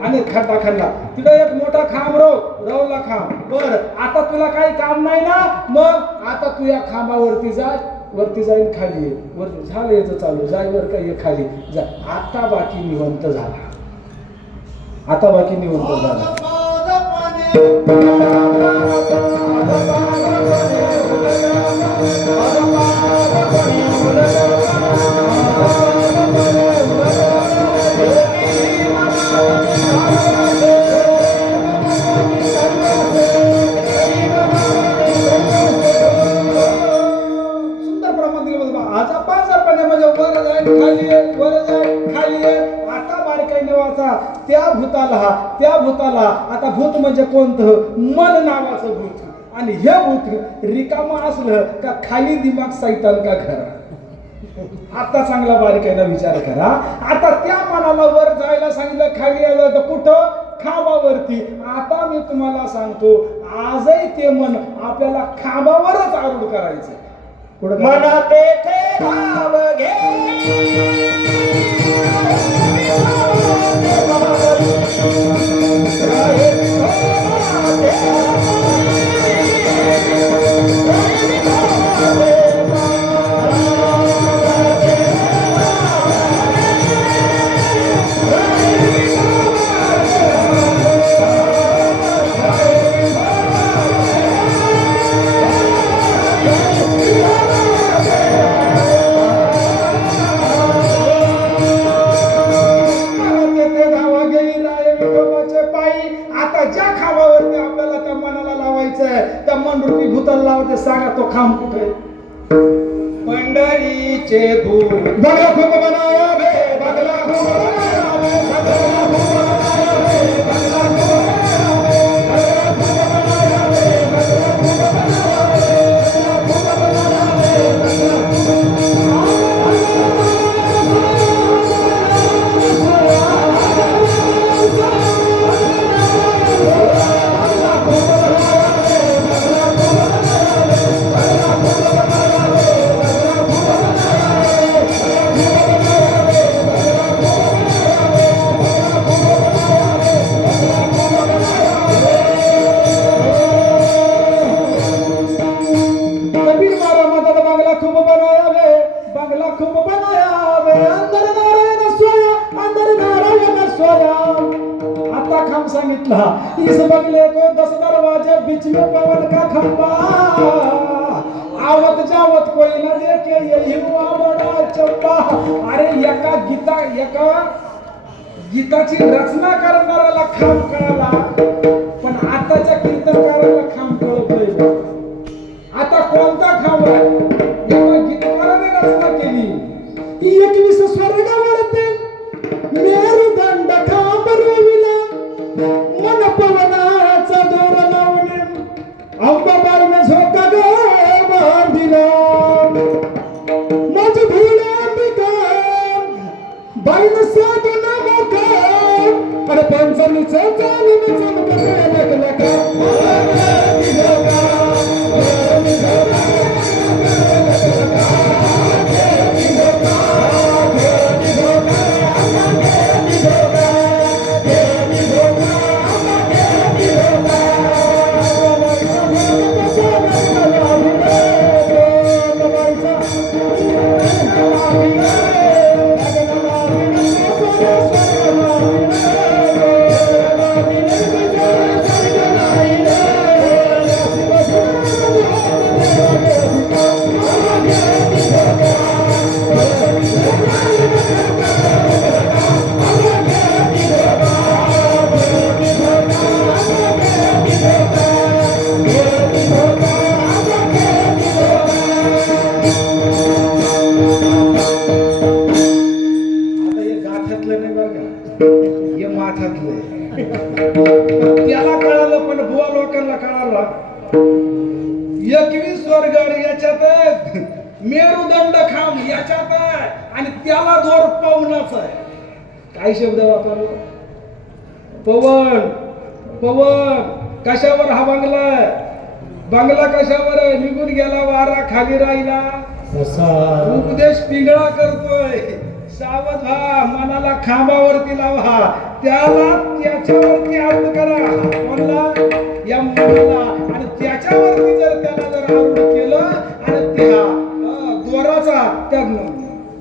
आणि खड्डा खणला, तिथं एक मोठा खांब रवला खांब. बर आता तुला काही काम नाही ना, मग आता तू या खांबावरती जाय, वरती जाईल खाली ये, वरती झालं याचं चालू, जाय वर काय ये खाली जा. आता बाकी निवंत झाला, आता बाकी निवंत झाला. त्या भूताला आता भूत म्हणजे कोणतं, मन नावाचं भूत. आणि हे भूत रिकामा असलं का खाली दिमाग सैतान का घर. आता चांगला बारकाईला विचार करा. आता त्या मनाला वर जायला सांगितलं, खाली आलं तर कुठं, खांबावरती. आता मी तुम्हाला सांगतो, आजही ते मन आपल्याला खांबावरच आरूढ करायचं. पुढे मना तेथे भाव घे, त्या मनरूपी भूताला लावते. सांगा तो खांब कुठे. पंढरीचे भूत बघला खूप बनाया बे, बघला खूप बनाया बे, बघला खूप बनाया बे, बघला खूप बनाया बे, बघला खूप बनाया बे, बघला खूप बनाया बे, बघला खूप बनाया बे, सांगितला. इस बंगले को 10 दरवाजे, बीच में पवन का खंबा, आवत जावत कोई न देखे यही हुआ बड़ा चंपा. अरे एका गीताची रचना करणाऱ्याला खांब कळला, पण आताच्या कीर्तनकाराला खांब कळत नाही. आता कोणता खांब आहे, एका गीतकाराने रचना केली. 21 स्वर्गावरती मेरुदंड खांब रोविला, मन पवनाचा दोर लावणे, अंबाबाईने झोका ग बांधिला. माझी भूल अंबिका बाईने साधून मोका, अरे पंचमीचं चालीने चमकत लखलखा. माथ्यातले त्याला कळालं, पण बुवा लोकांना कळाला 21 वर्ग याच्यात मेरुदंड खांब याच्यात आहे आणि त्याला जोर पवनाच आहे. काय शब्द वापरला? पवन. पवन कशावर हा बंगला आहे? बंगला कशावर आहे? निघून गेला वारा खाली राहिला उपदेश पिंगळा करतोय. सावध व्हा, मनाला खांबावरती लावा, त्याला त्याच्यावरती आरूढ करा. कोणला? या मनाला. आणि त्याच्यावरती जर त्याला जर आरूढ केलं आणि त्या दोराचा त्या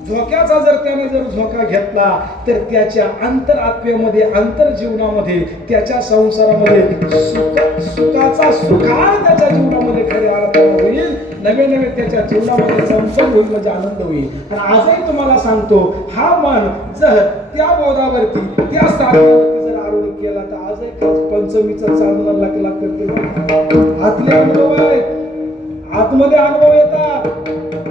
झोक्याचा जर त्याने जर झोका घेतला तर त्याच्या अंतरात्म्यामध्ये अंतर जीवनामध्ये त्याच्या संसारामध्ये सुखाचा सुखार त्याच्या जीवनामध्ये खऱ्या अर्थाने होईल. नवे नवे त्याच्या जीवनामध्ये चमचम होईल, म्हणजे आनंद होईल. आणि आजही तुम्हाला सांगतो, हा मन जर त्या बोधावरती त्या साधनावरती जर आरूढ केला तर आजही पंचमीचा चांदणा लागला करते. आतले अनुभव आहेत, आतमध्ये अनुभव येतात,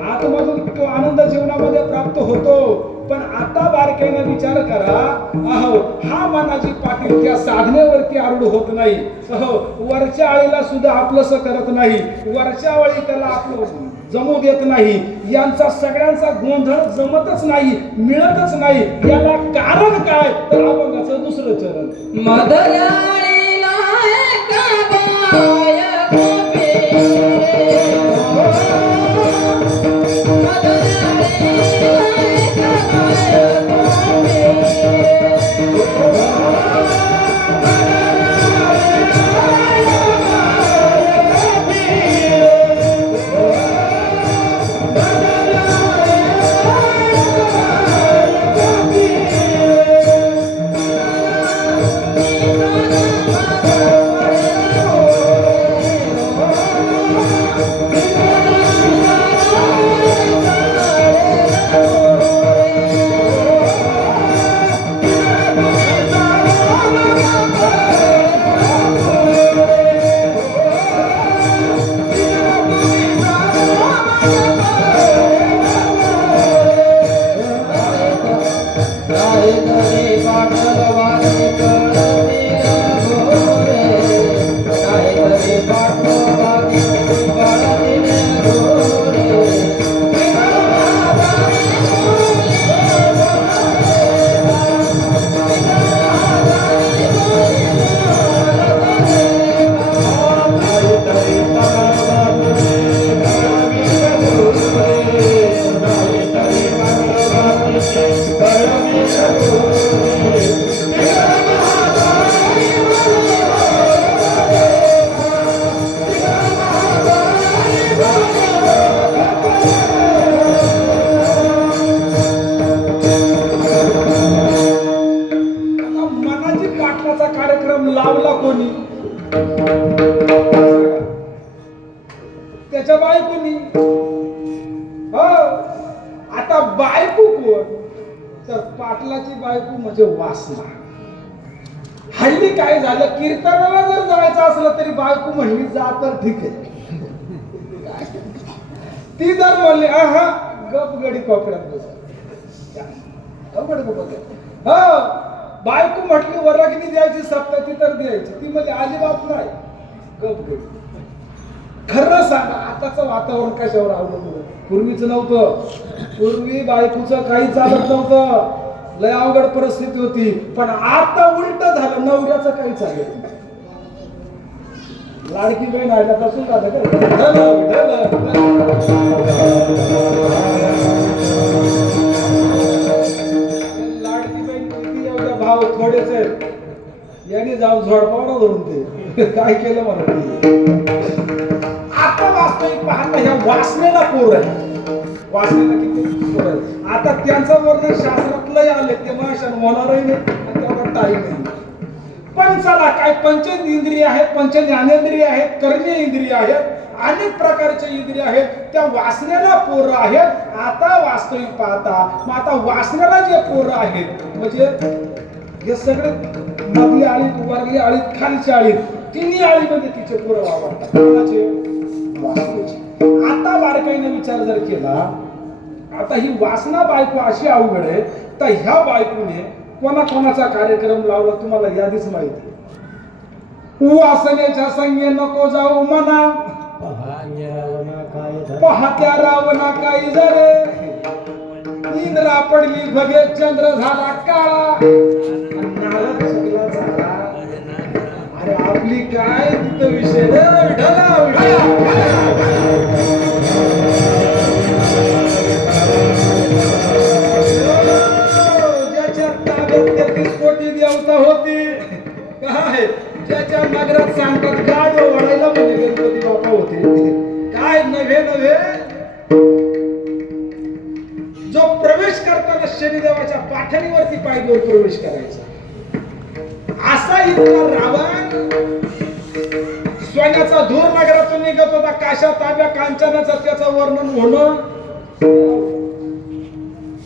आतमधून तो आनंद जीवनामध्ये प्राप्त होतो. पण आता बारकाईने विचार करा, अहो हा मनाची पाटील त्या साधनेवरती आरूढ होत नाही. अहो वरच्या आळीला सुद्धा आपलंस करत नाही, वरच्या आळी त्याला आपलं जमू देत नाही. यांचा सगळ्यांचा गोंधळ जमतच नाही, मिळतच नाही. याला कारण काय? तर अभंगाचं दुसरं चरण. मधल्या आळीला काबाय गोपे, लावला कोणी? त्याच्या बायकोनी. हो, आता बायको कोण? तर पाटलाची बायको म्हणजे वासना. हल्ली काय झालं, कीर्तनाला जर जायचं असलं तरी बायको म्हणली जा तर ठीक आहे. ती जर म्हणली हा गप गडी कोकड्यात बस, हो बायको म्हटली वर्गणी द्यायची सप्तती तर द्यायची, ती म्हणजे अजिबात नाही, गप गडी. खरं सांगा, आताचं वातावरण कशावर अवलंबून? पूर्वीच नव्हतं. पूर्वी बायकोचं काही चालत नव्हतं, लय अवघड परिस्थिती होती. पण आता उलट झालं, नवऱ्याचं काही चालत नाही. लाडकी बहीण आल्यापासून झालं लाडकी बहीण किती एवढ्या भाव थोडेच आहेत, याने जाऊन झोडपावडा धरून ते काय केलं मला. आता वास्तविक पाहता ह्या वासनेला पोर आहे, वासनेला किती पोर आहे. आता त्यांचं वर्णन शास्त्रात लय आले, ते मनुष्यानं होणारही नाही आणि तेवढा टाईम नाही. पण चला, काय पंच इंद्रिय आहेत, पंच ज्ञानेंद्रिय आहेत, कर्मेय इंद्रिय आहेत, अनेक प्रकारचे इंद्रिय आहेत, त्या वासनेला पोरं आहेत. आता वास्तविक पाहता मग आता वासनेला जे पोरं आहेत म्हणजे हे सगळे मधली आळीत, वरली आळीत, खालची आळीत, तिन्ही आळीमध्ये तिचे पोरं वावरतात. कोणाचे? वासनेचे. आता बारकाईने विचार जर केला, आता ही वासना बायको अशी अवघड आहे, तर ह्या बायकोने कोणाचा कार्यक्रम लावला तुम्हाला यादीच माहिती. वासनेच्या संगे नको जाऊ मना, पहात्या रावणा काही जरे, इंद्रा पडली भगे चंद्र झाला काळा, नारद चुकला झाला. अरे आपली काय तिथं विषय रे, विठला ज्याच्या ताब्यात 33 कोटी देवता होती, काय ज्याच्या नगरात सांगतात गाड ओढायला म्हणजे गणपती बाप्पा होते. काय नव्हे नव्हे जो प्रवेश करताना शनिदेवाच्या पाठणीवरती पायरीवर प्रवेश करायचा, असा इतका रावण सोन्याचा धूर नगरातून निघत होता. काशा ताब्या कांचनाचा त्याचं वर्णन होणं,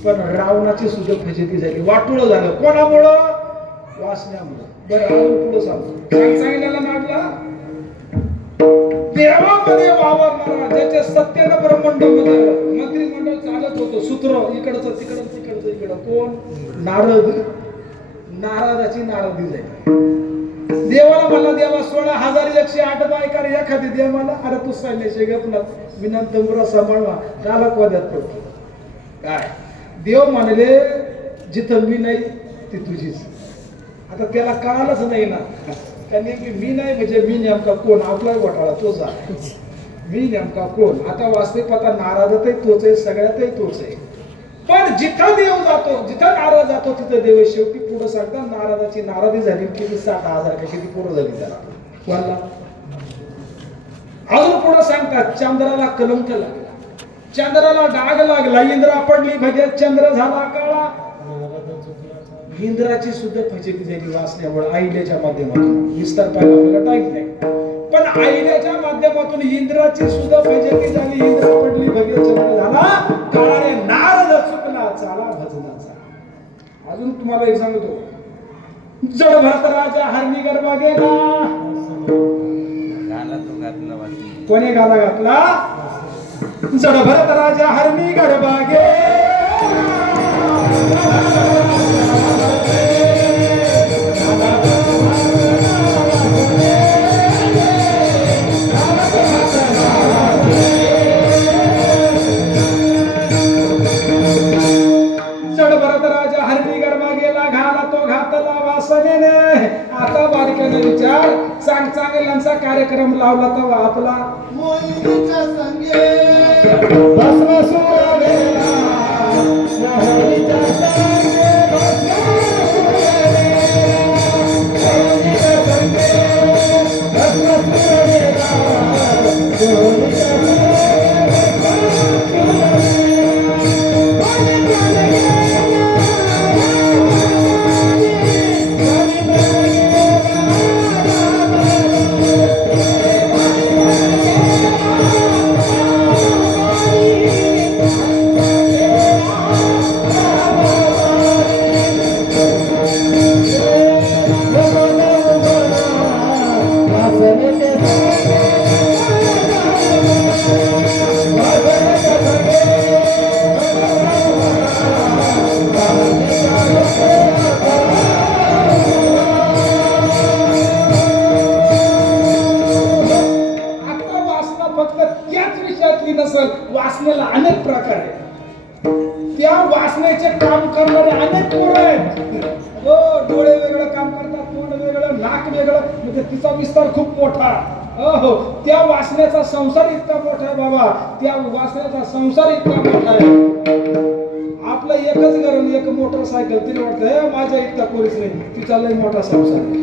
पण रावणाची सुद्धा फजिती झाली, वाटुळ झालं. कोणामुळं? वासण्यामुळं. बरं अजून पुढे सांगितलेला मागला देवामध्ये वावरणारा, ज्याचे सत्यानं ब्रह्मांड मंत्रिमंडळ चालत होतं, सूत्र इकडचं तिकडचं इकडं, कोण? नारद. नारदाची नारदी झाली. देवाला मला देवा 16,108 बायकार एखादी दे मला. अरे तू सांगण्याचे गपनात विनंत मुरा सांभाळवा त्याला कोद्यात पडतो. काय देव म्हणले जिथं मी नाही ती तुझीच. आता त्याला कळालंच नाही ना, त्यांनी की मी नाही म्हणजे मी नेमका कोण? आपला घोटाळा तोच आहे. मी नेमका कोण? आता वास्तविक आता नाराजतही तोच आहे, सगळ्यातही तोच आहे. पण जिथं देव जातो, जिथं नाराज जातो तिथं देव. शेवटी पुढे सांगता नाराजाची नाराजी झाली किती 60,000 का किती पुढे झाली त्याला कोणाला. अजून पुढे सांगतात चंद्राला कलंक लागला, चंद्राला डाग लागला, इंद्रा पडली भगे चंद्र झाला काळा. इंद्राची सुद्धा फजिती झाली वासण्यामुळे आईल्याच्या माध्यमातून. विस्तार पाहिला आपल्याला टाईम नाही, पण आईल्याच्या माध्यमातून इंद्राची सुद्धा फजिती झाली. इंद्रा पडली भगे चंद्र झाला काळा रे, नारद चुकला चाला भजनाचा. अजून तुम्हाला एक सांगतो, जड भरत राजा हरणी गरबा गेला. कोणी गाला घातला? जड भरत राजा हरणी गरबा गेला. आता बारीकाने विचार सांग, चांगल्यांचा कार्यक्रम लावला तर आपला मोहिनीच्या संगे भस्म सोडलेला, मोहिनीच्या संगे भस्म सोडलेला, मोहिनीच्या संगे भस्म सोडलेला, मोहिनीच्या संगे वासनेला अनेक प्रकार आहेत. त्या वासनेचे काम करणारे अनेक पोरं आहेत. हो, डोळे वेगळं काम करतात, तोंड वेगळं, नाक वेगळं, म्हणजे तिचा विस्तार खूप मोठा. हो, त्या वासनेचा संसार इतका मोठा आहे बाबा, त्या वासनेचा संसार इतका मोठा आहे. आपलं एकच गरम एक मोटरसायकल, तिला वाटतं माझ्या इतका कोणीच नाही, तिचा लय मोठा संसार आहे.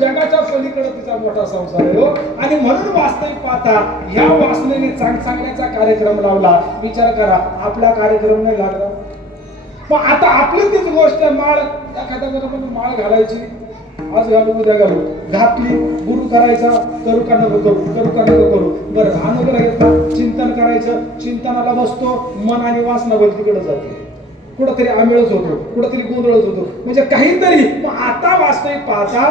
जगाच्या पलीकडे तिचा मोठा संसार आहे. हो, आणि म्हणून वास्तविक पाहता ह्या वासनेने चांगल्याचा कार्यक्रम लावला. विचार करा, आपला कार्यक्रम नाही लागला. पण आता आपली तीच गोष्ट, माळ एखाद्या बरोबर माळ घालायची, आज घालू उद्या घालू, घातली, गुरु करायचा, करू का नको करू, करू का नको करू. बरं अनुग्रह घेतला, चिंतन करायचं, चिंतनाला बसतो, मन आणि वासना बोल तिकडे जाते, कुठंतरी आमिळच होतो, कुठंतरी गोंधळच होतो, म्हणजे काहीतरी. आता वास्तविक पाहता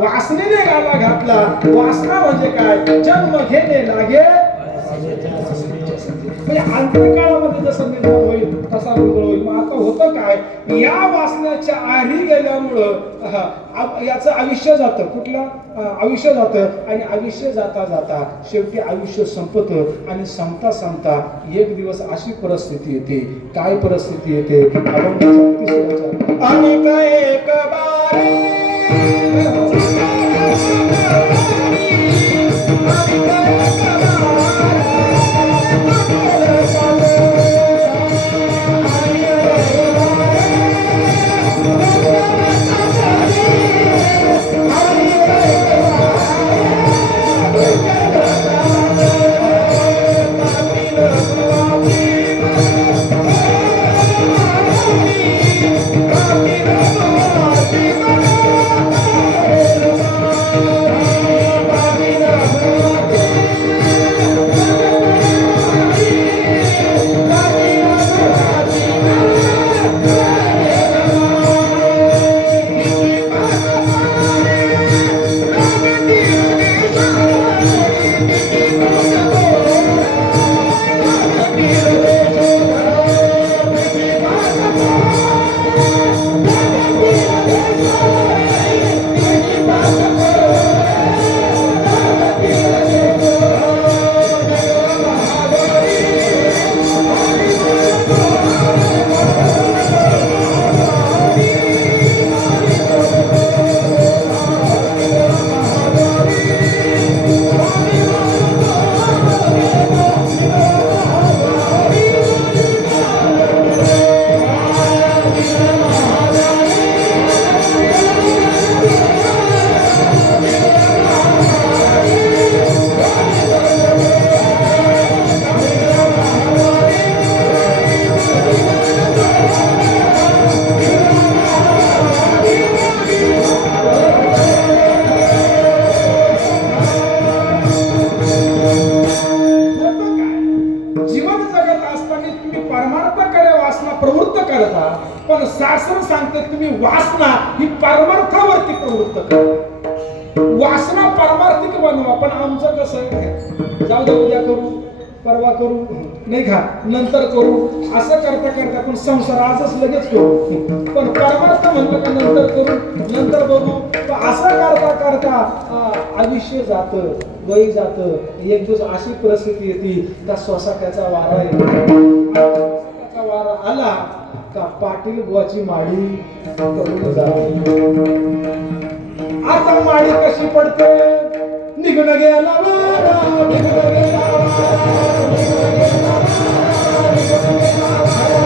वासनेने गाला घातला. वासना म्हणजे काय? जन्म घेणे लागे म्हणजे अंतकाळामध्ये जसं निर्माण होईल तसा उघड होईल. मग आता होतं काय, या वासनाच्या आधी गेल्यामुळं याचं आयुष्य जातं. कुठलं आयुष्य जातं आणि आयुष्य जाता जाता शेवटी आयुष्य संपतं आणि संपता संपता एक दिवस अशी परिस्थिती येते. काय परिस्थिती येते, अनेक एक बारी पण शास्त्र सांगते तुम्ही वासना ही परमार्थावरती प्रवृत्त करा. वासना परमार्थिक बनवा. पण आमचं कसं आहे, जाऊ दे उद्या करू, परवा करू, नाही का नंतर करू, असं करता करता पण संसार आजच लगेच करू. पण परमार्थ म्हणलं का नंतर करू, नंतर बघू. असं करता करता आयुष्य जातं, वय जातं. एक दिवस अशी परिस्थिती येते का स्वसाट्याचा वारा येतो. वारा आला का पाटील बुवाची माडी पडून जाते. आता माडी कशी पडते, निघून गेला वारा, निघून गेला वारा, निघून गेला वारा, निघून गेला वारा,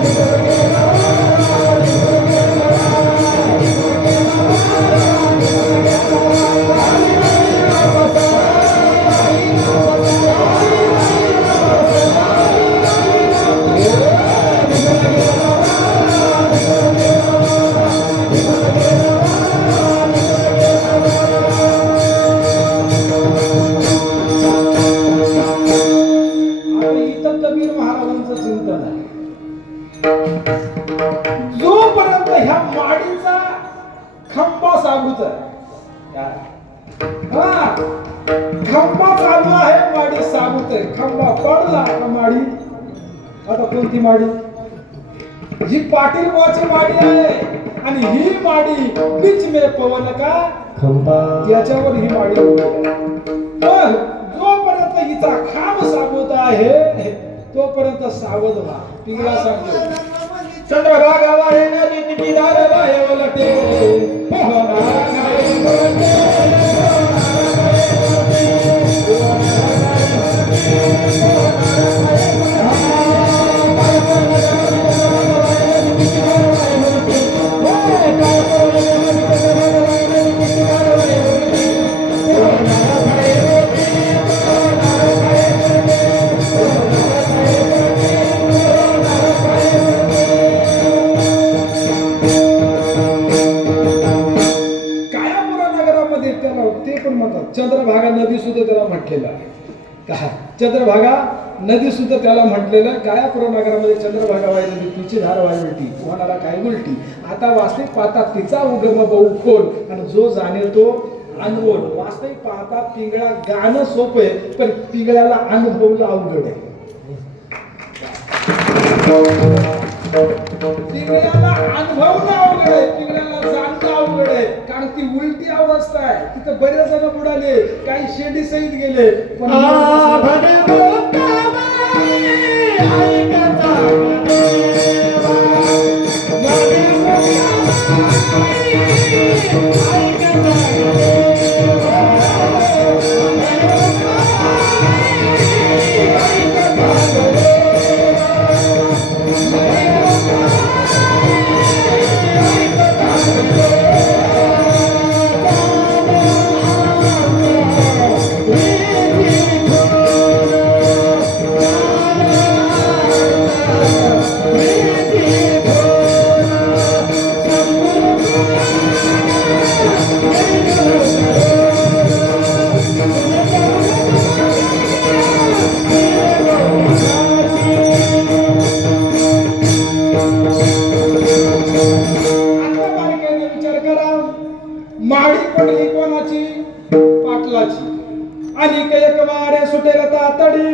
निघून गेला वारा, निघून गेला वारा, निघून गेला वारा, निघून गेला जोपर्यंत ह्या माडीचा खंबा साबूत आहे, खंबा चालू आहे, माडी साबूत आहे. खंबा पडला का माडी, आता कोणती माडी, ही पाटील बुवाची माडी आहे आणि ही माडी बीच में पवन का खंबा, याच्यावर ही माडी पण जोपर्यंत हिचा खांब साबूत आहे तोपर्यंत सावध व्हा. पिंगळा सांगतो चंद्रभागा येणारी तिची दारवा हे उलटे चंद्रभागा नदी सुद्धा त्याला म्हटलेलं आहे. का चंद्रभागा नदी सुद्धा त्याला म्हटलेलं. गायापुरा नगरामध्ये चंद्रभागा वाही नदी तिची धार वाही उलटी, कोणाला काय उलटी. आता वास्तविक पाहता तिचा उगम बहु खोल आणि जो जाणे तो अनमोल. वास्तविक पाहता पिंगळा गाणं सोपं आहे पण पिंगळ्याला अनुभवलं अवघड आहे. तिकडे अनुभवणं अवघड आहे, तिकड्याला जाणणं अवघड आहे, कारण ती उलटी अवस्था आहे. तिथं बरेच जण बुडाले, काही शेंडी सहित गेले, पण माडी पडली कोणाची? पाटलाची. आणि एक वारे सुटेल तातडी,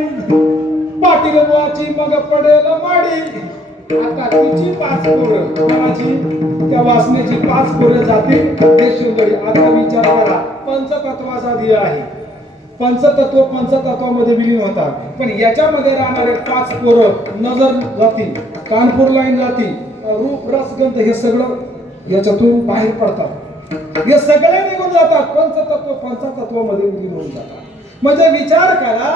पाटील बुवाची मग पडेल माडी. आता तिची 5 पोरं, कोणाची? त्या वासनेची 5 पोरं जातील देशोंगडी. आता विचार करा, पंचतत्वाचा दिया आहे. पंचतत्व पंचतत्वामध्ये विलीन होतात, पण याच्यामध्ये राहणारे 5 पोरं नजर जाती, कानपूर लाईन जाती, रूप रसगंध हे सगळं याच्यातून बाहेर पडतात. हे सगळे निघून जातात, पंचतत्व पंचतत्वामध्ये विलीन होऊन जातात. म्हणजे विचार करा,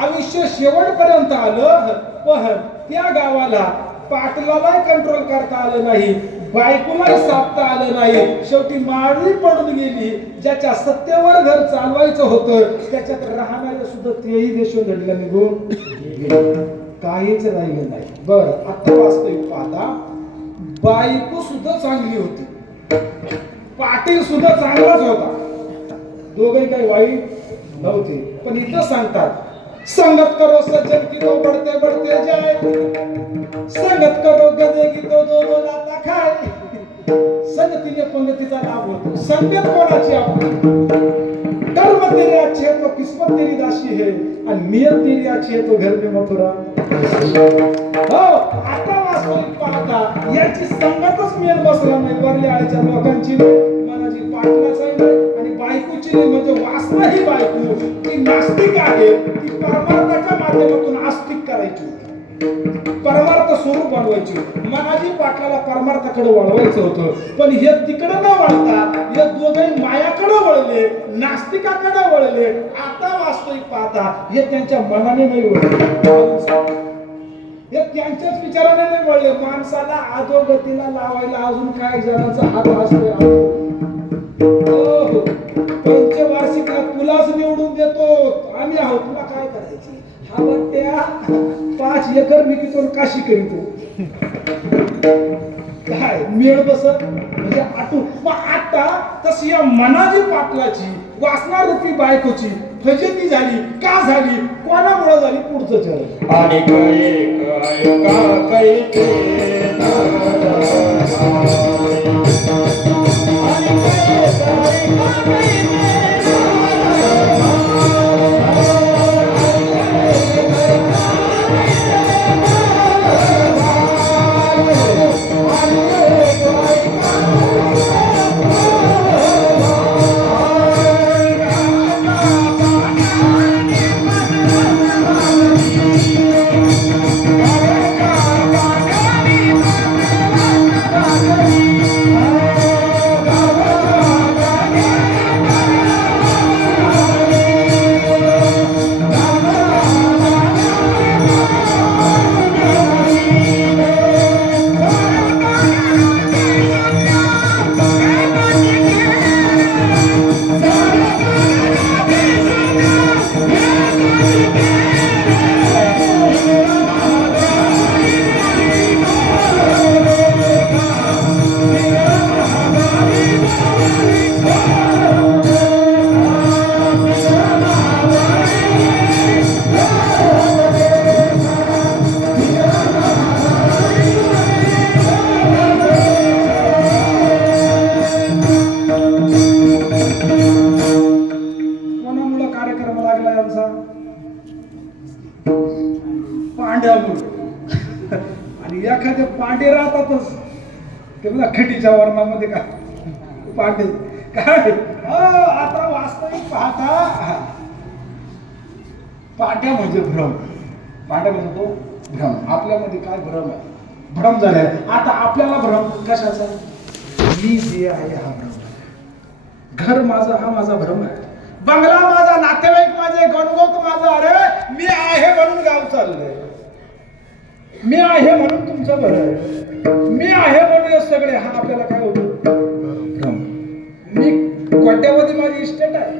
आयुष्य शेवटपर्यंत आलं, पण त्या गावाला पाटलाला कंट्रोल करता आलं नाही, बायकोला साधता आलं नाही. शेवटी माळी पडून गेली. ज्याच्या सत्तेवर घर चालवायचं होतं त्याच्यात राहणारे सुद्धा तेही देशोधडीला निघून गेले, काहीच राहिलं नाही. बर, आता वास्तविक पाहता, बायको सुद्धा चांगली होती, पाटील सुद्धा चांगलाच होता, दोघे काही वाईट नव्हते. पण इथं सांगतात, संगत करो सज्जन की तो बढ़ते बढ़ते जाए, संगत करो गधे की तो दो दो लाता खाए. संगतीने पंगतीचा लाभ होतो. संगत कोणाची आपली? कर्म तेरे अच्छे है तो किस्मत तेरी दासी है, और नियत तेरी अच्छी है तो घर में मथुरा. हो, आता वास्तविक पाहता याची संगतच मेल बसला नाही. वरल्या आळीच्या लोकांची मनाची पाटलाच आहे आणि बायकोची, म्हणजे वासना ही बायको ती नास्तिक आहे. ती परमार्थाच्या माध्यमातून आस्तिक करायची, परमार्थ स्वरूप बनवायची. मनाजी पाटलाला परमार्थाकडे वळवायचं होतं, पण हे तिकडे न वळता हे दोघे मायाकडे वळले, नास्तिकाकडे वळले. आता वास्तविक पाहता हे त्यांच्या मनाने नाही वळले, हे त्यांच्याच विचाराने नाही वळले. माणसाला अधोगतीला लावायला अजून काय जणांचा हात असतो. हो, पंचवार्षिकला तुलाच निवडून देतो आम्ही आहोत, तुला काय करायची? हा बट्ट्या 5 एकर मी किती काशी करीतो, काय मेळ बसत म्हणजे आटू. मग आता तशी या मनाजी पाटलाची वासनारूपी बायकोची फजिती झाली. का झाली? कोणामुळे झाली? पुढचं चरण. आणि ते पांडे राहतातच ते बघा खिटीच्या वर्णामध्ये काय पांडे काय आता वास्तविक पाहता पांड्या म्हणजे भ्रम. पांड्या म्हणजे तो भ्रम. आपल्यामध्ये काय भ्रम आहे? भ्रम झालाय. आता आपल्याला भ्रम कशाचा? मी जे आहे हा भ्रम आहे. घर माझं हा माझा भ्रम आहे. बंगला माझा, नातेवाईक माझे, गणगोत माझा. अरे मी आहे म्हणून गाव चाललंय. मी आहे म्हणून तुमचं बरं आहे. मी आहे म्हणून सगळे. हा आपल्याला काय होतं? भ्रम. मी कोट्यावधी माझी इस्टेट आहे,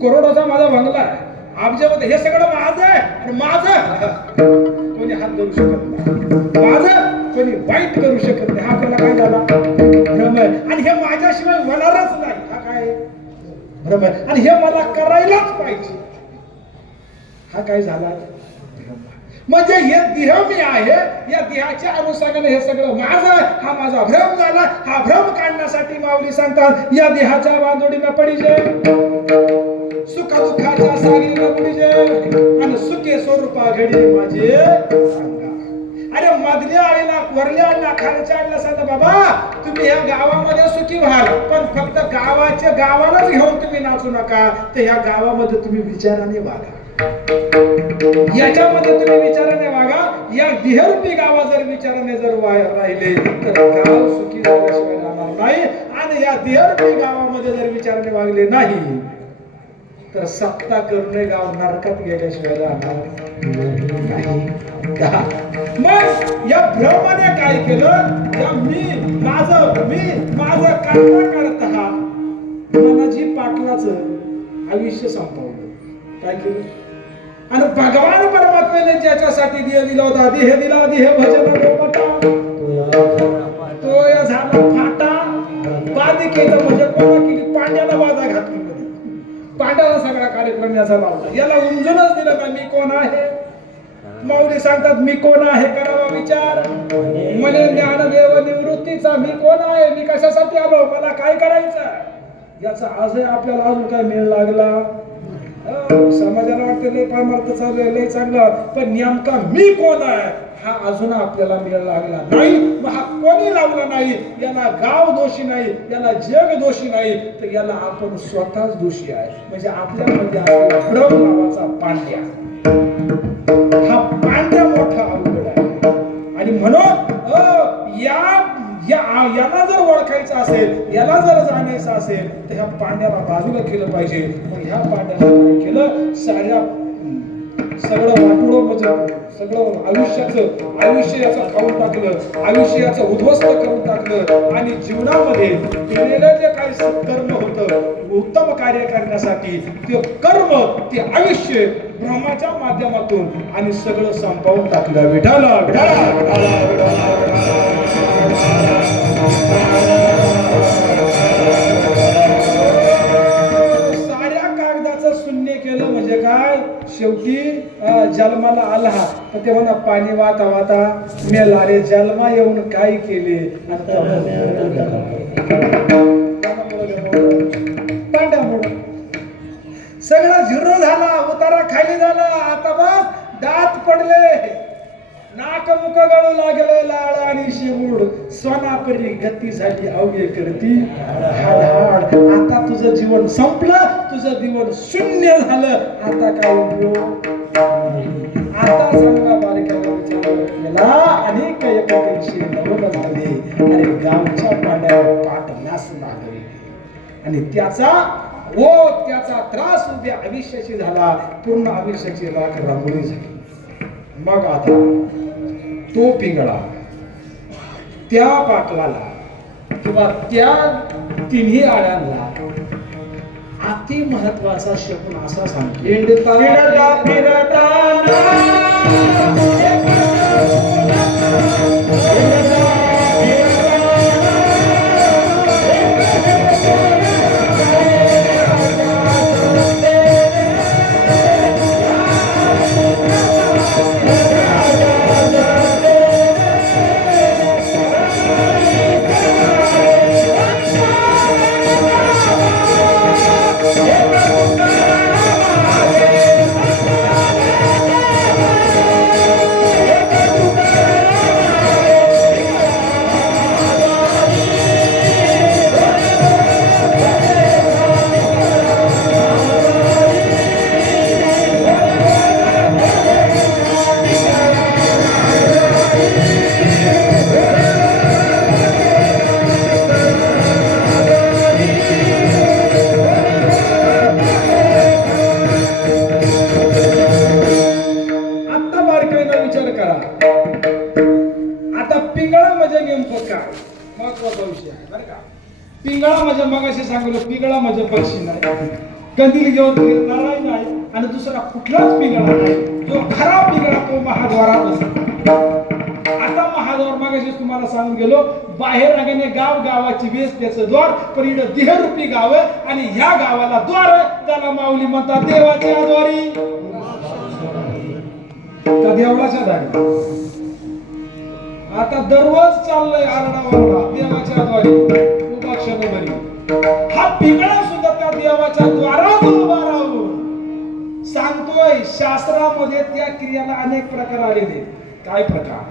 करोडोचा माझा बंगला आहे, अब्जावधी, हे सगळं माझं आहे. आणि माझं कोणी हात धरू शकत नाही, माझं कोणी वाईट करू शकत नाही. हा आपल्याला काय झाला? भ्रम आहे. आणि हे माझ्याशिवाय होणारच नाही. हा काय भ्रम आहे. आणि हे मला करायलाच पाहिजे. हा काय झाला? म्हणजे हे देह मी आहे, या देहाच्या अनुषंगाने हे सगळं माझं, हा माझा भ्रम झाला. हा भ्रम काढण्यासाठी माऊली सांगतात या देहाच्या बांधोडीनं पडिजे, सुख दुःखाच्या सागरीनं बुडिजे, आणि सुखे स्वरूपा घडी माझे सांगा. अरे मधल्या आईला वरल्या आईला खालच्या आईला सांगता बाबा तुम्ही या गावामध्ये सुखी व्हाल, पण फक्त गावालाच घेऊन तुम्ही नाचू नका. तर ह्या गावामध्ये तुम्ही विचाराने वागा. याच्यामध्ये तुम्ही विचाराने वागा. या देहरूपी गावा जर विचाराने जर राहिले तर गाव सुखी झाल्याशिवाय राहणार नाही. आणि या देहरूपी गावामध्ये जर विचाराने वागले नाही तर सत्ता करून गाव नरकात गेल्याशिवाय राहणार नाही. मग या भ्रमाने काय केलं? या मी माझं करता मनाजी पाटलाचं आयुष्य संपवलं. काय केलं? आणि भगवान परमात्म्याने ज्याच्यासाठी देह दिला होता, देह दिला, देह भजन तो या झाला फाटा. बाधी केलं म्हणजे कोणा केली? पांड्याला बाधा घातली. पांड्याला सगळा कार्यक्रम याचा लावला. याला उमजूनच दिलं का मी कोण आहे? माऊली सांगतात मी कोण आहे करावा विचार. म्हणे ज्ञानदेव निवृत्तीचा मी कोण आहे, मी कशासाठी आलो, मला काय करायचं? याचा आजही आपल्याला अजून काय मेळ लागला? समाजाला वाटतं लय पारमार्थ चालू आहे, लय चांगलं, पण नेमका मी कोण आहे हा अजून आपल्याला मेळ लागला नाही. मग हा कोणी लावला नाही. याला गाव दोषी नाही, याला जग दोषी नाही, तर याला आपण स्वतःच दोषी आहे. म्हणजे आपल्यामध्ये भ्रम नावाचा पांड्या, हा पांड्या मोठा अवघड आहे. आणि म्हणून याला जर ओळखायचं असेल, याला जर जाणायचं असेल तर ह्या पांड्याला बाजूला केलं पाहिजे. मग ह्या पांड्याला काय केलं? सगळं वाटोळं म्हणजे सगळं आयुष्य याचं खाऊन टाकलं, आयुष्य याचं उद्ध्वस्त करून टाकलं. आणि जीवनामध्ये केलेलं जे काही सत्कर्म होतं उत्तम कार्य करण्यासाठी, ते कर्म, ते आयुष्य भ्रमाच्या माध्यमातून आणि सगळं संपवून टाकलं. विठाला साऱ्या कागदाचं शून्य केलं. म्हणजे काय? शेवटी जन्माला आला तर ते म्हणा पाणी वाता वाता मेला रे. जन्मा येऊन काय केले? पांड्यामुळे सगळं झिरो झाला, उतारा खाली झाला. आता बस दात पडले, नाक मुख गळू लागले, लाळ आणि शिवूड सोनापरी गती झाली अवघे करती हाड. आता तुझं जीवन संपलं, तुझं जीवन शून्य झालं. आता काय उपयोग? आता सांगा बारक्याला विचारलं केला अनेक एकादशी नवल झाले. अरे गावच्या पाड्यावर पाठ नास लागले. आणि त्याचा त्रास उद्या आयुष्याची झाला. पूर्ण आयुष्याची राख रांगोळी झाली. मग आता तो पिंगळा त्या पाटलाला किंवा त्या तिन्ही आळ्यांना अति महत्वाचा शब्द असा सांगतो. पिंगळा म्हणजे मगाशी सांगितलं, पिंगळा म्हणजे पक्षी नाही, कंदील घेऊन फिरणारा नाही, आणि दुसरा कुठलाच पिंगळा नाही. जो खरा पिंगळा तो महाद्वारात असतो. आता महाद्वार मगाशीच तुम्हाला सांगून गेलो, बाहेर रागाने गाव गावाची वेस त्याचं द्वार, पण इकडं देहरूपी गाव आहे, आणि ह्या गावाला द्वार आहे, त्याला माऊली म्हणतात देवाच्या द्वारी का देवळाच्या दारी. आता दररोज चाललंय आरडाओरडा देवाच्या द्वारी उभा क्षणभरी. हा पिंगळा सुद्धा त्या देवाच्या द्वारात उभा राहून सांगतोय. शास्त्रामध्ये त्या क्रियाला अनेक प्रकार आलेले. काय प्रकार?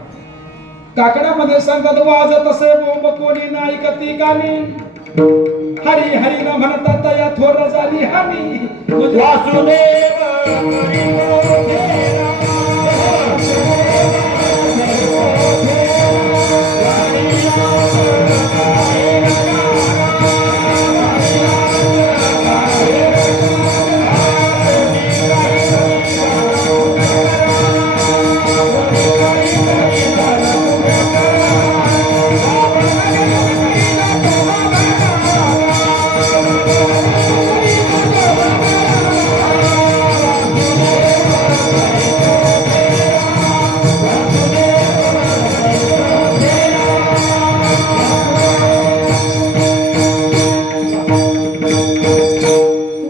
काकड्यामध्ये सांगतात वाजत असे बोंब कोणी नाही कती गाणी, हरी हरी न म्हणतात या थोर झाली हानी. वासुदेव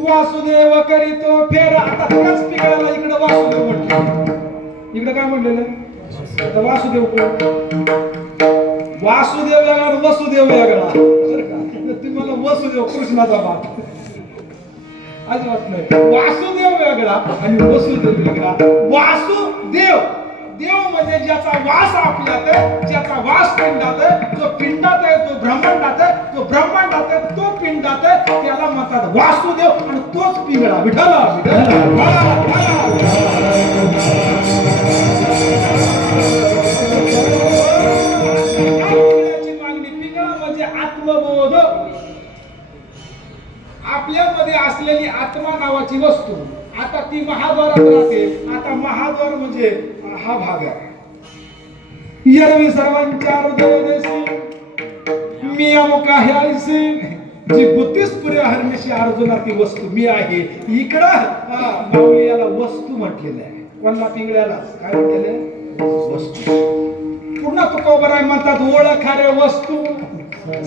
वासुदेव करीतो फेरा. आता त्याच पिकाला इकडे वासुदेव म्हटलं, इकडे काय म्हटलेलं? आता वासुदेव कोण? वासुदेव वेगळा आणि वसुदेव वेगळा. तुम्हाला वसुदेव कृष्णाचा बाप अजिबात नाही. वासुदेव वेगळा आणि वसुदेव वेगळा. वासुदेव देव म्हणजे ज्याचा वास आपल्यात आहे, ज्याचा वास पिंडात आहे, जो पिंडात आहे तो ब्रह्मांडात आहे, तो ब्रह्मांडात आहे तो पिंडात आहे, त्याला म्हणतात वासुदेव. आणि तोच पिंगळा विठ्ठला मागणी. पिंगळा म्हणजे आत्मबोध, आपल्यामध्ये असलेली आत्मा नावाची वस्तू. आता ती महाद्वारात राहते. आता महाद्वार म्हणजे हा भाग आहे. यरवी सर्वांच्या हृदय देशी मी अमुक आहे आईसी, जी बुद्धीस पुरे हरण्याशी अर्जुना ती वस्तू मी आहे. इकडं माऊली याला वस्तू म्हटलेलं आहे. कोणला? पिंगळ्याला काय म्हटलेलं आहे? वस्तू. पुन्हा तुकोबराय म्हणतात ओळखारे वस्तू,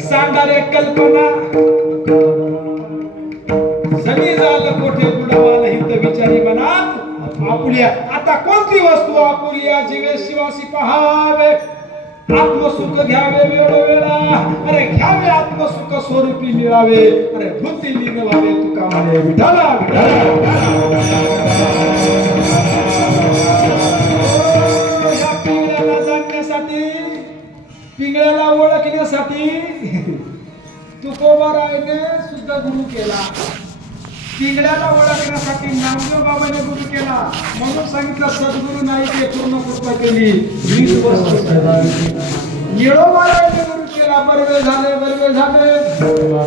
सांगारे कल्पना, सगळी झालं कोठे बुडावाला हित विचारी मनात आपुलिया. आता कोणती वस्तू आपुलिया? जीवे शिवासी पहावे, आत्मसुख घ्यावे वेळोवेळा. अरे घ्यावे आत्मसुख स्वरूपी मिळावे. अरे बुद्धी लीन व्हावे तुका म्हणे विठाला या पिंगळ्याला जाणण्यासाठी, पिंगळ्याला ओळखण्यासाठी तुकोबारायने सुद्धा गुरु केला. पिंगळ्याला ओळखण्यासाठी नामदेव बाबाने गुरु केला. म्हणून सांगितलं सद्गुरु नाही ते पूर्ण कृपा केली. येळोबारायने गुरु केला. बरवे झाले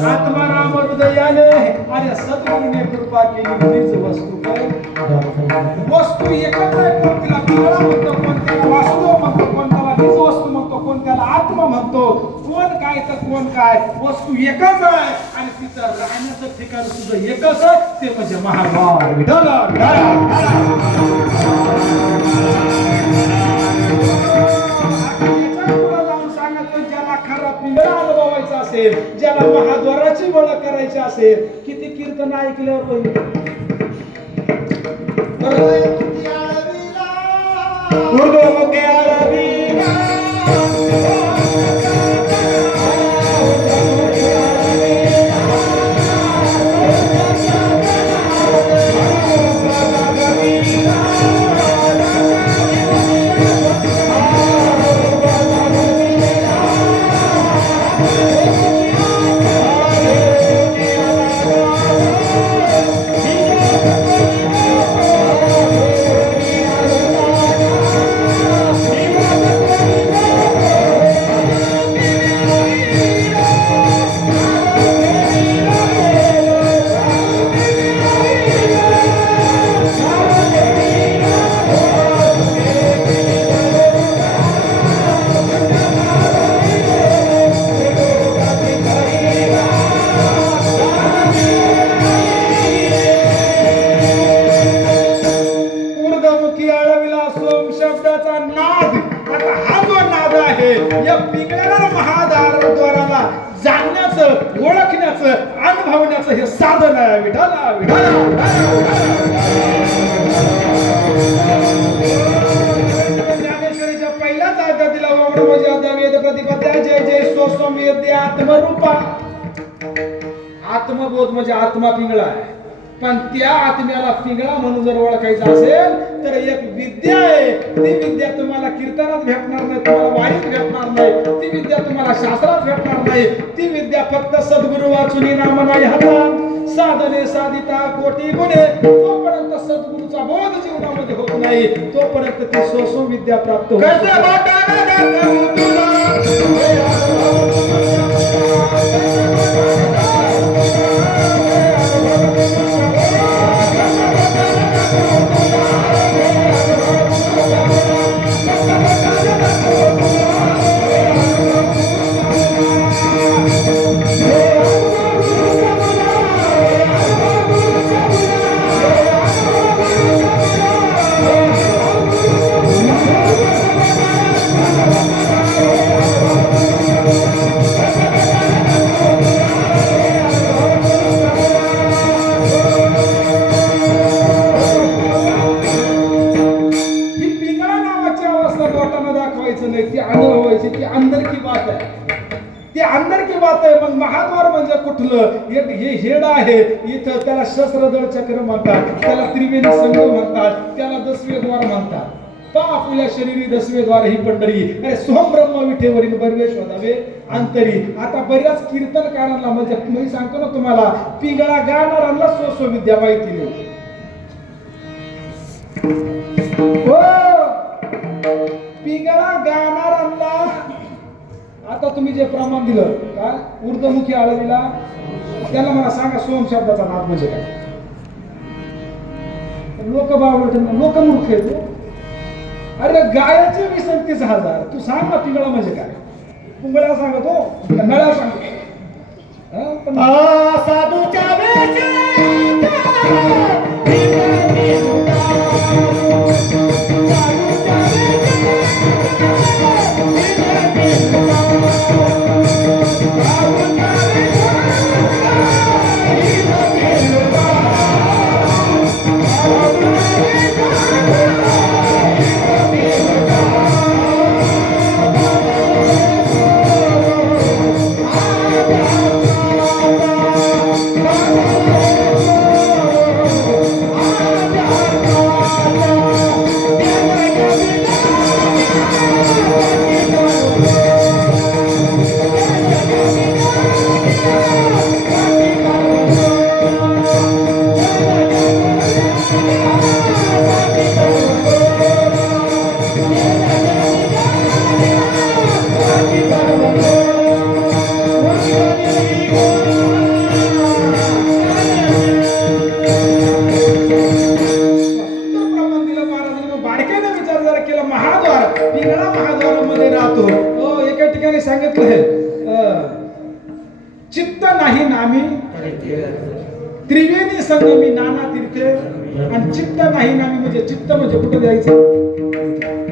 आत्माराम हृदयाने. अरे सद्गुरूने कृपा केली. हीच वस्तू काय? वस्तू एकच आहे. कोण तिला पिंगळा म्हणतो, कोण त्याला वासुदेव म्हणतो, कोण त्याला हीच वस्तू म्हणतो, कोण त्याला आत्मा म्हणतो, कोण काय तर कोण काय. वस्तू एकच आहे आणि तिचं राहण्याचं ठिकाण सुद्धा एकच आहे. ते म्हणजे महाद्वार. विठ्ठला जाऊन सांगतो, ज्याला खरा पिंगळा अनुभवायचा असेल, ज्याला महाद्वाराची ओळख करायची असेल, किती कीर्तन ऐकल्यावर बरोबर. पाहण्याचं अनुभवण्याचं हे साधन आहे विठाला विठाला ज्ञानेश्वरीच्या पहिल्याच आयता दिला ओम नमो जय वेद प्रतिपद्या जय जय सोसम वेद्य आत्मरूपा. आत्मबोध म्हणजे आत्मा पिंगळा आहे, पण त्या आत्म्याला पिंगळा म्हणून जर ओळखायचं असेल तर एक विद्या आहे. ती विद्या तुम्हाला कीर्तनात भेटणार नाही, तुम्हाला वारीत भेटणार नाही, ती विद्या तुम्हाला शास्त्रात भेटणार नाही. ती विद्या फक्त सद्गुरु वाचुनी नाम नाही हाता साधने साधिता कोटी गुणे. जोपर्यंत सद्गुरूचा बोध जीवनामध्ये होत नाही तोपर्यंत ती सोसो विद्या प्राप्त होत महाद्वार म्हणजे कुठलं हे हेड आहे इथं त्याला शस्त्रदळ चक्र म्हणतात, त्याला त्रिवेणी संघ म्हणतात, त्याला दसवे द्वार म्हणतात. पापुल्या शरीरी दसवे द्वार ही पंढरी अरे सोम ब्रह्म विठेवरील बर्वे शोधावे अंतरी. आता बऱ्याच कीर्तनकारांना म्हणजे मी सांगतो ना तुम्हाला पिंगळा गाणाऱ्यांना सोसो विद्या माहिती नाही. पिंगळा गाणाऱ्यांना आता तुम्ही जे प्रमाण दिलं काय ऊर्ध्वमुखी आळवीला त्याला मला सांगा सोम शब्दाचा नाद म्हणजे काय. लोक बावळट लोक मूर्ख आहेत. अरे गायाचे 20-30,000 तू सांग ना पिंगळा म्हणजे काय. पुंगळ्या सांगतो नळ्या सांगतो साधूच्या चित्त नाही नामी त्रिवेणी संगमी नाना तीर्थे. आणि चित्त नाही नामी म्हणजे चित्त म्हणजे कुठं द्यायचं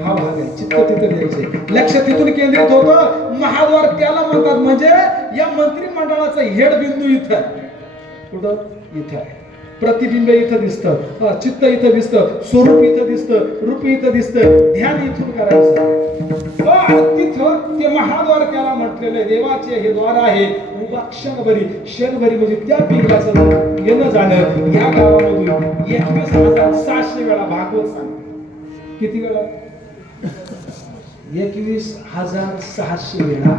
हा भाग आहे. चित्त तिथं द्यायचे, लक्ष तिथून केंद्रित होतं. महाद्वार त्याला म्हणतात म्हणजे या मंत्रिमंडळाचा हेड बिंदू इथं कुठं इथं आहे. प्रतिबिंब इथं दिसतं, चित्त इथं दिसतं, स्वरूप इथं दिसतं, रूप इथं दिसतं, ध्यान इथून करायचं. तिथं ते महाद्वार त्याला म्हटलेलं देवाचे हे द्वार आहे. उभा क्षणभरी म्हणजे त्या पिंगळाचं येणं जाणं या गावामधून 21,600 वेळा भागवत सांग. किती वेळा 21,600 वेळा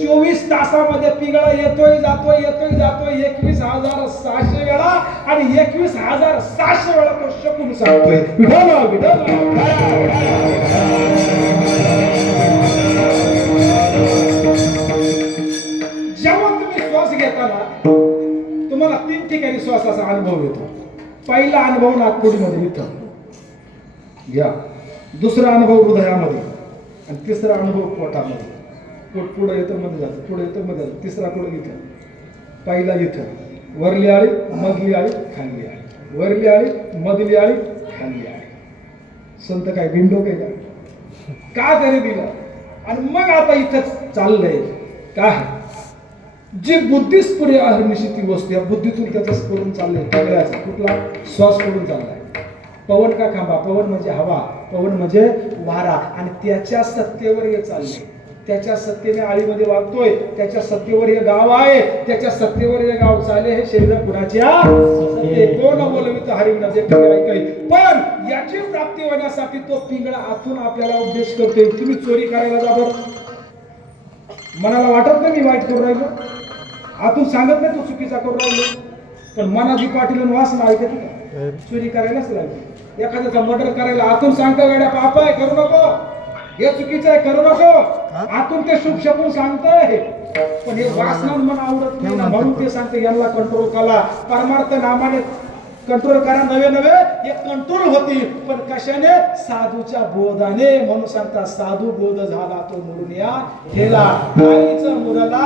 24 तासामध्ये पिंगळा येतोय जातोय 21,600 वेळा. आणि 21,600 वेळा तो शकून सांगतोय जेव्हा तुम्ही श्वास घेताना तुम्हाला 3 ठिकाणी श्वासाचा अनुभव येतो. पहिला अनुभव नागपुडीमध्ये इथं घ्या, दुसरा अनुभव हृदयामध्ये आणि तिसरा अनुभव पोटामध्ये. पोट पुढे येतं मध्ये जातं, पुढे येतं मध्ये जातं, तिसरा पुढे इथं. पहिला इथं वरली आळी मधली आळी खाल्ली आळी, वरली आळी मधली आळी खाल्ली आळी. संत काय बिंडो काय का त्याने दिलं. आणि मग आता इथंच चाललंय काय जी बुद्धी स्फुरे अहर्निशी ती वस्तू, या बुद्धीतून त्याचं स्फुरण चाललंय पिंगळाचा कुठला श्वास पडून चाललाय. पवन का खांबा, पवन म्हणजे हवा, पवन म्हणजे वारा, आणि त्याच्या सत्तेवर हे चाललंय. त्याच्या सत्तेने आळीमध्ये वागतोय, त्याच्या सत्तेवर हे गाव आहे, त्याच्या सत्तेवर हे गाव चाले. हे शरीर कुणाच्या सत्ते, कोण बोलवित हरिविना जे ऐकाय. पण याची प्राप्ती होण्यासाठी तो पिंगळा आतून आपल्याला उपदेश करतोय. तुम्ही चोरी करायला जा बरं, मनाला वाटत नाही मी वाईट करू राहिलो, आतून सांगत नाही तो चुकीचा करू राहिलो, पण मनाची पाटील वासना ऐकत का? चोरी करायलाच लागली. एखाद्याचा मर्डर करायला आतून सांगता गाड्या पाप आहे करू नको, हे चुकीचं आहे करू नको, आतून ते शुभ शकून सांगतंय. पण हे वासना मन आवडत नाही ना, म्हणून ते सांगते यांना कंट्रोल करा. परमार्थ नामाने कंट्रोल करा, नवे नवे हे कंट्रोल होतील. पण कशाने? साधूच्या बोधाने. म्हणून सांगतात साधू बोध झाला तो मुरुनिया गेला, आईचा मुरला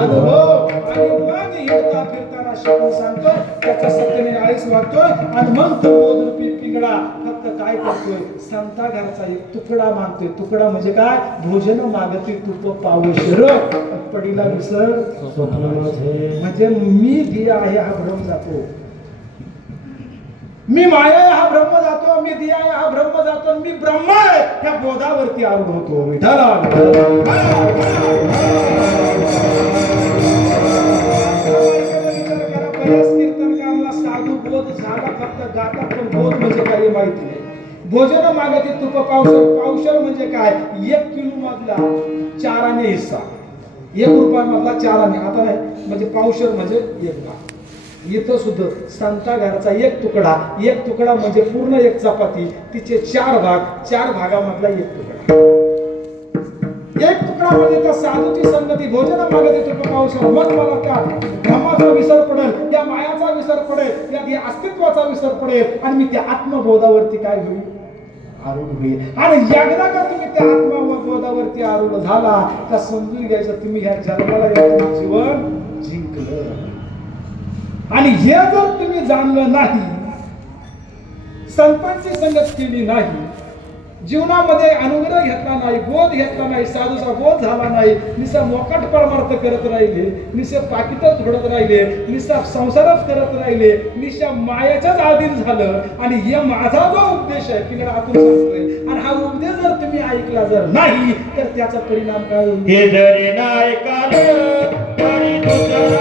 अनुभव. आणि मग येता फिरताना शिकून सांगतोय, त्याच्या सत्तेने आळीस वागतोय, आणि मग तो बोधरूपी पिंगळा फक्त काय करतोय? संता घरचा एक तुकडा मानतोय. तुकडा म्हणजे काय? भोजन मागते तूप पावशर, पडीला विसर म्हणजे मी दिया आहे हा भ्रम जातो, मी माया आहे हा ब्रह्म जातो, मी दिया आहे हा ब्रह्म जातो, मी ब्रह्म आहे त्या बोधावरती आरूढ होतो. विठाला कीर्तनकारला साधू बोध झाला, फक्त गाता, पण बोध म्हणजे काही माहिती नाही. भोजन मागते तुप पावशर, पावशर म्हणजे काय? 1 किलो मधला 4 आणे हिस्सा, 1 रुपया मधला 4 आणे. आता नाही म्हणजे पावशर म्हणजे 1 भाग. इथं सुद्धा संता घरचा एक तुकडा म्हणजे पूर्ण 1 चपाती, तिचे 4 भाग, 4 भागामधला 1 तुकडा. 1 तुकडा म्हणजे त्या साधूची संगती. भोजन मागते तुप पावशर, मग मला त्या भ्रमाचा विसर पडेल, या मायाचा विसर पडेल, या अस्तित्वाचा विसर पडेल, आणि मी त्या आत्मबोधावरती काय होईल? आरूढ होईल. आणि एकदा का तुम्ही त्या आत्मबोधावरती आरूढ झाला का समजून घ्यायचं तुम्ही ह्या जन्माला जीवन जिंकलं. आणि हे जर तुम्ही जाणलं नाही, संतांची संगत केली नाही, जीवनामध्ये अनुग्रह घेतला नाही, बोध घेतला नाही, साधूचा बोध झाला नाही, निसा मोकाट परमार्थ करत राहिले, निसे पाकिटच घडत राहिले, निसा संसारच करत राहिले, निशा मायाच्याच अधीन झालं. आणि हे माझा जो उपदेश आहे तिकडे आतून सांगतोय, आणि हा उपदेश जर तुम्ही ऐकला जर नाही तर त्याचा परिणाम काय होईल? हे जरी नाही काल तरी दुसरा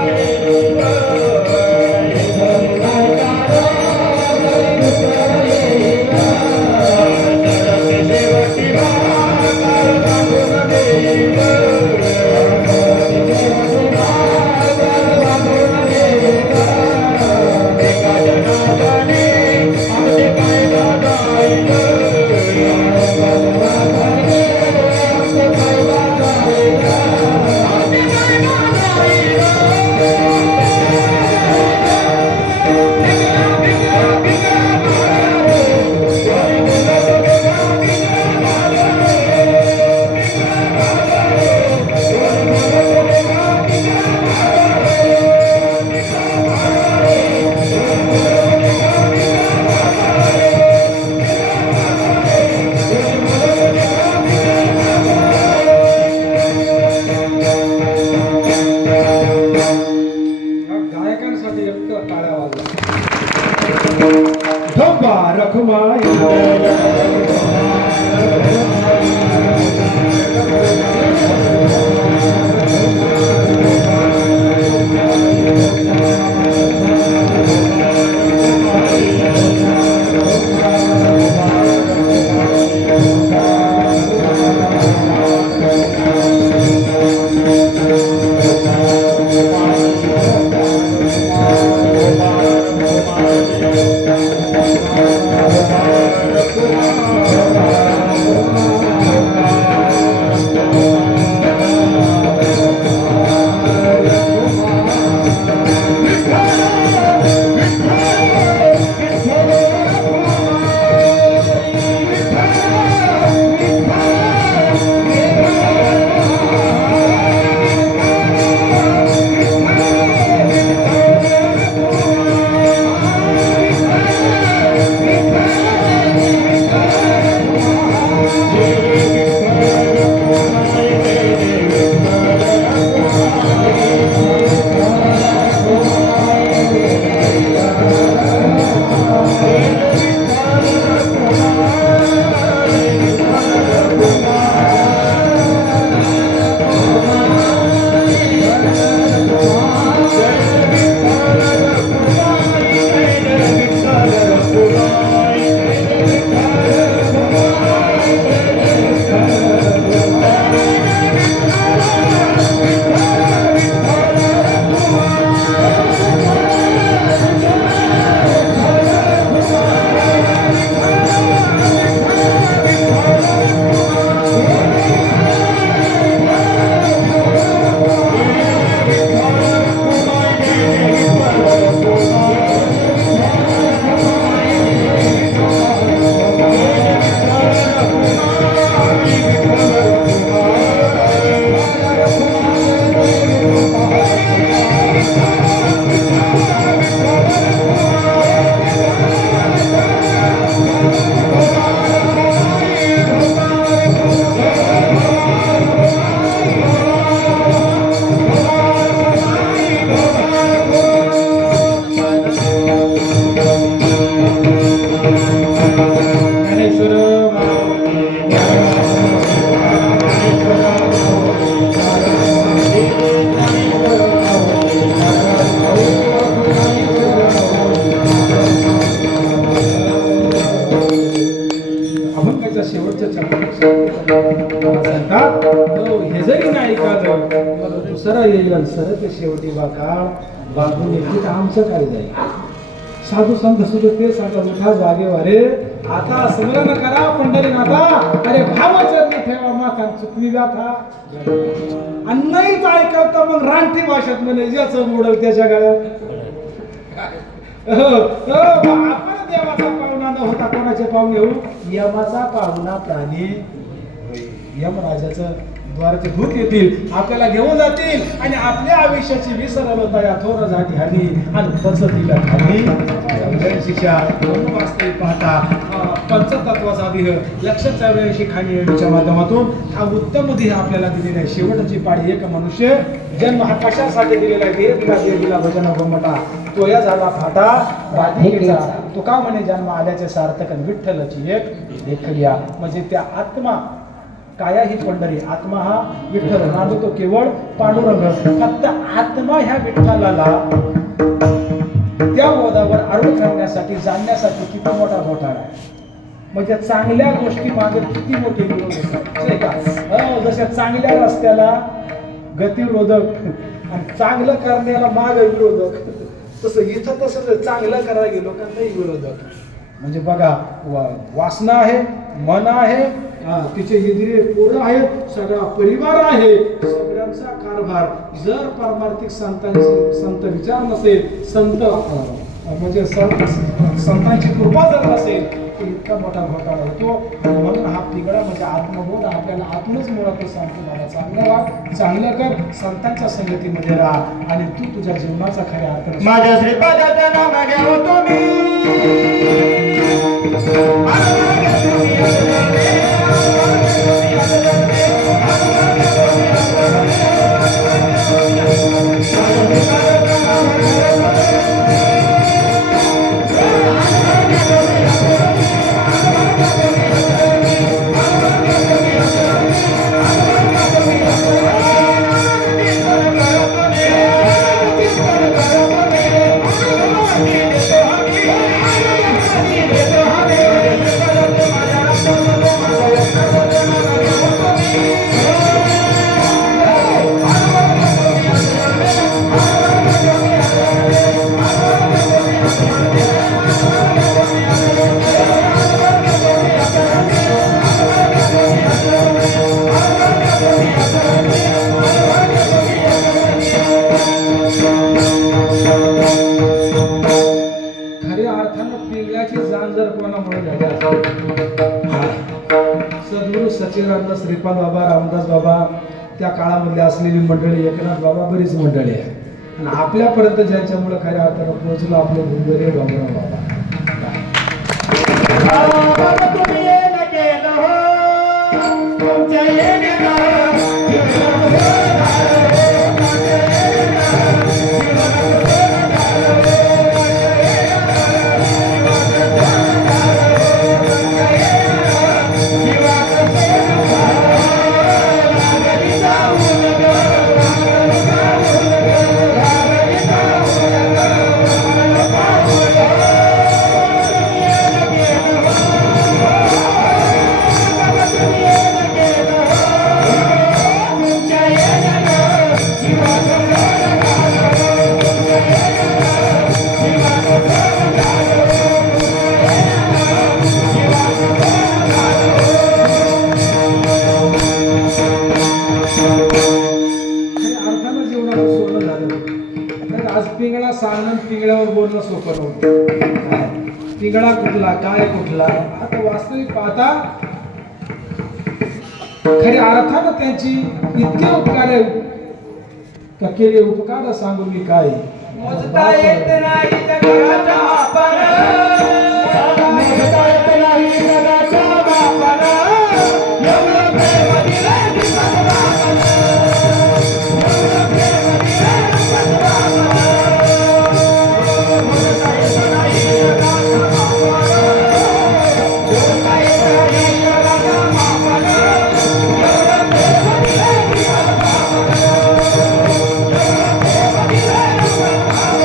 Thank you. सरत शेवटी काळ बांधून येते आमचं काय जाईल. साधू संत सुद्धा ते सांगतात उठा जागे वारे आता स्मरण करा पंढरीनाथा अरे भावाचरणी ठेवा माता चुकवी गाथा. अन्नहीच ऐकवता मग रानटी भाषेत म्हणे ज्याचं मोडल त्याच्या गळ्यात. आपण देवाचा पाहुणा न होता कोणाचे पाहुणे होऊ यमाचा पाहुणा प्राणी यमराजाचं द्वाराचे दूत येतील आपल्याला घेऊन जातील आणि आपल्या आयुष्याची विसरलता या थोर झाली हल्ली आणि पद्धतीला खाली शिक्षा वास्तविक पाहता पंचतत्वाचा देह 184 खाणी येण्याच्या माध्यमातून हा उत्तम देह आपल्याला दिलेला आहे. शेवटची पाळी एक मनुष्य जन्म हा कशासाठी दिलेला आहे. देह दिला भजन गोमटा तो या झाला फाटा राधिकेचा तो का म्हणे जन्म आल्याचे सार्थक विठ्ठलची एक देखलिया म्हणजे त्या आत्मा काया ही पंढरी आत्मा हा विठ्ठल नांदो तो केवळ पांडुरंग. फक्त आत्मा ह्या विठ्ठलाला त्या बोधावर आरूढ करण्यासाठी जाणण्यासाठी किती मोठा घोटाळा आहे. म्हणजे चांगल्या गोष्टी मागे किती मोठे विरोध का जशा चांगल्या रस्त्याला गतिरोधक आणि चांगलं करण्याला माग विरोधक तसं इथं तसं चांगलं करायला गेलो का नाही विरोधक. म्हणजे बघा वासना आहे मन आहे तिचे इंद्रिय पूर्ण आहेत सगळा परिवार आहे सगळ्यांचा कारभार. जर पारमार्थिक संत विचार नसेल संत म्हणजे संतांची कृपा जर नसेल तर इतका मोठा घोटाळा होतो. म्हणून हा पिंगळा म्हणजे आत्मबोध आपल्याला आतूनच मुळात सांगतो मला चांगलं वाग चांगलं कर संतांच्या संगतीमध्ये राहा आणि तू तुझ्या जीवनाचा खऱ्या अर्थ माझ्या श्रीपादाचं नाम घ्यावं सद्गुरू सच्चिदानंद श्रीपाद बाबा रामदास बाबा त्या काळामधली असलेली मंडळी एकनाथ बाबा बरीच मंडळी आहे आणि आपल्यापर्यंत ज्यांच्यामुळे खऱ्या अर्थानं पोहोचलो आपले गुरुदेव बाबूराव बाबा. पिंगळा सांगणं पिंगळ्यावर बोलणं सोपं नव्हतं. पिंगळा कुठला काय कुठला आता वास्तविक पाहता खऱ्या अर्थानं त्यांची इतके उपकार का केले उपकार सांगून मी काय मोजता येत नाही त्या घराच्या बापानं. मोजता येत नाही जगाच्या बापानं. एवढं प्रेम दिलंय दिवस बापानं. एवढं प्रेम दिलंय दिवस बापानं. मोजता येत नाही जगाच्या बापानं. मोजता येत नाही जगाच्या बापानं. एवढं प्रेम दिलंय दिवस बापानं. एवढं प्रेम दिलंय दिवस बापानं.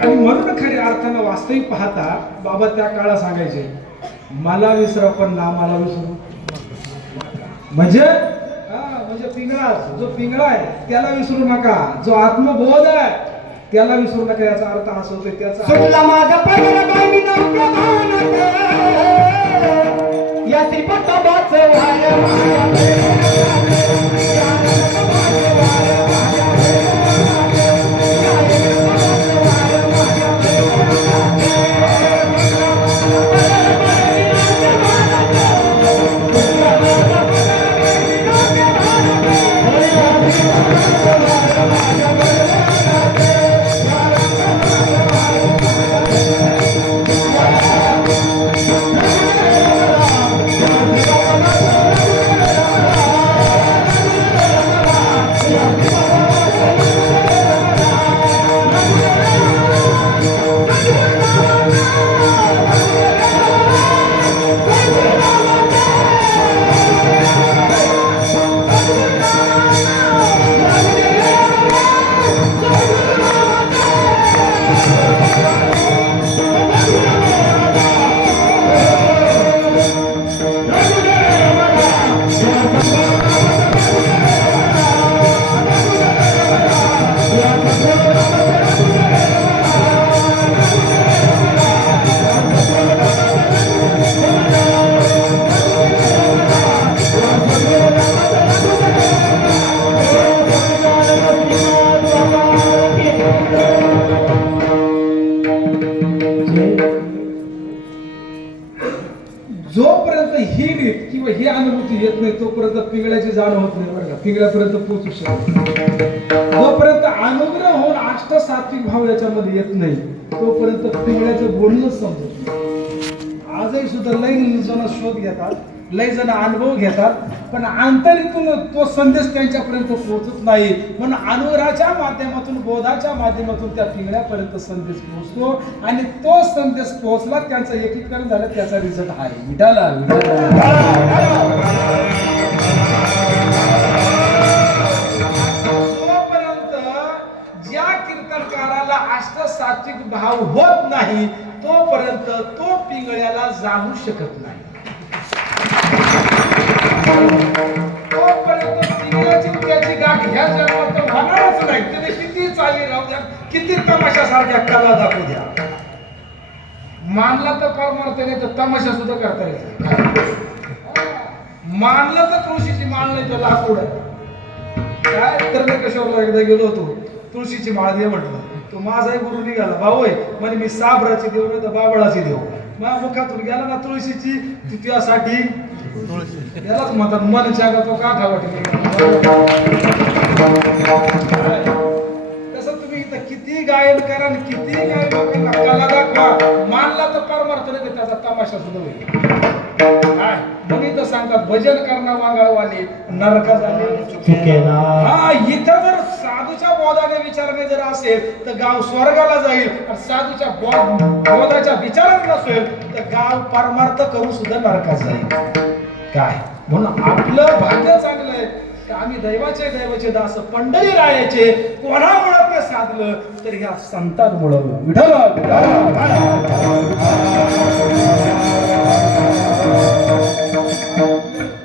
आणि म्हणून खऱ्या अर्थानं वास्तविक पाहता बाबा त्या काळात सांगायचे, मला विसरा पण नामाला विसरू. म्हणजे म्हणजे पिंगळा, जो पिंगळा आहे त्याला विसरू नका, जो आत्मबोध आहे त्याला विसरू नका. याचा अर्थ असा होतोय त्याचा सुटला माझा पगार बाई मी नव्हतं मानत या श्रीपटोबाच जोपर्यंत ही रीत किंवा ही अनुभूती येत नाही तोपर्यंत पिंगळ्याची जाण होत नाही. बरं का, पिंगळ्यापर्यंत पोहोचू शकतो. जोपर्यंत अनुग्रह होऊन अष्ट सात्विक भाव याच्यामध्ये येत नाही तोपर्यंत पिंगळ्याचं बोलणंच समजत नाही. आजही सुद्धा लय जण शोध घेतात, लय जण अनुभव घेतात, पण आंतरिकून तो संदेश त्यांच्यापर्यंत पोहोचत नाही. म्हणून अनुग्रहाच्या माध्यमातून, बोधाच्या माध्यमातून त्या पिंगळ्यापर्यंत संदेश पोहोचतो आणि तो संदेश पोहोचला, त्यांचं एकीकरण झालं, त्याचा रिझल्ट आहे विठाला. जोपर्यंत ज्या कीर्तनकाराला अष्ट सात्विक भाव होत नाही तोपर्यंत तो पिंगळ्याला जाणू शकत नाही. तोपर्यंत पिंगळ्याची त्याची गाठ ह्या जन्मात होणारच नाही. त्याने किती चाली राहू द्या, किती तमाशासारख्या कला दाखवू द्या, मानला तर परमार्थ नाही तर तमाशा सुद्धा करता येईल. मानलं तर तुळशीची माळ नाही तर लाकूड आहे. काय तर कशावर एकदा गेलो होतो, तुळशीची माळ दे म्हटलं. तो माझाही गुरु निघाला, भाऊ आहे म्हणे मी साबराची देव नाही तर बाबळाची देव. मग मुखातून गेला ना तुळशीची, तुझ्यासाठी यालाच म्हणतात मन जागा तो काठा वाटेल. कसं तुम्ही इथं किती गायन करा आणि किती गायन लोकांना कला दाखवा, मानला तर परमार्थ नाही त्याचा तमाशा सुद्धा होईल. म्हणून तर सांगतात भजन करणं वांगाळवाले नरका झाले. हा, इथं जर साधूच्या बोधाने विचाराने जर असेल तर गाव स्वर्गाला जाईल, आणि साधूच्या बोधाच्या विचाराने नसेल तर गाव परमार्थ करून सुद्धा नरकात जाईल. काय म्हणून आपलं भाग्य चांगलं आहे की आम्ही दैवाचे दास पंढरी रायाचे. कोणामुळे ते साधलं तर ह्या संतांमुळं. विठ्ठल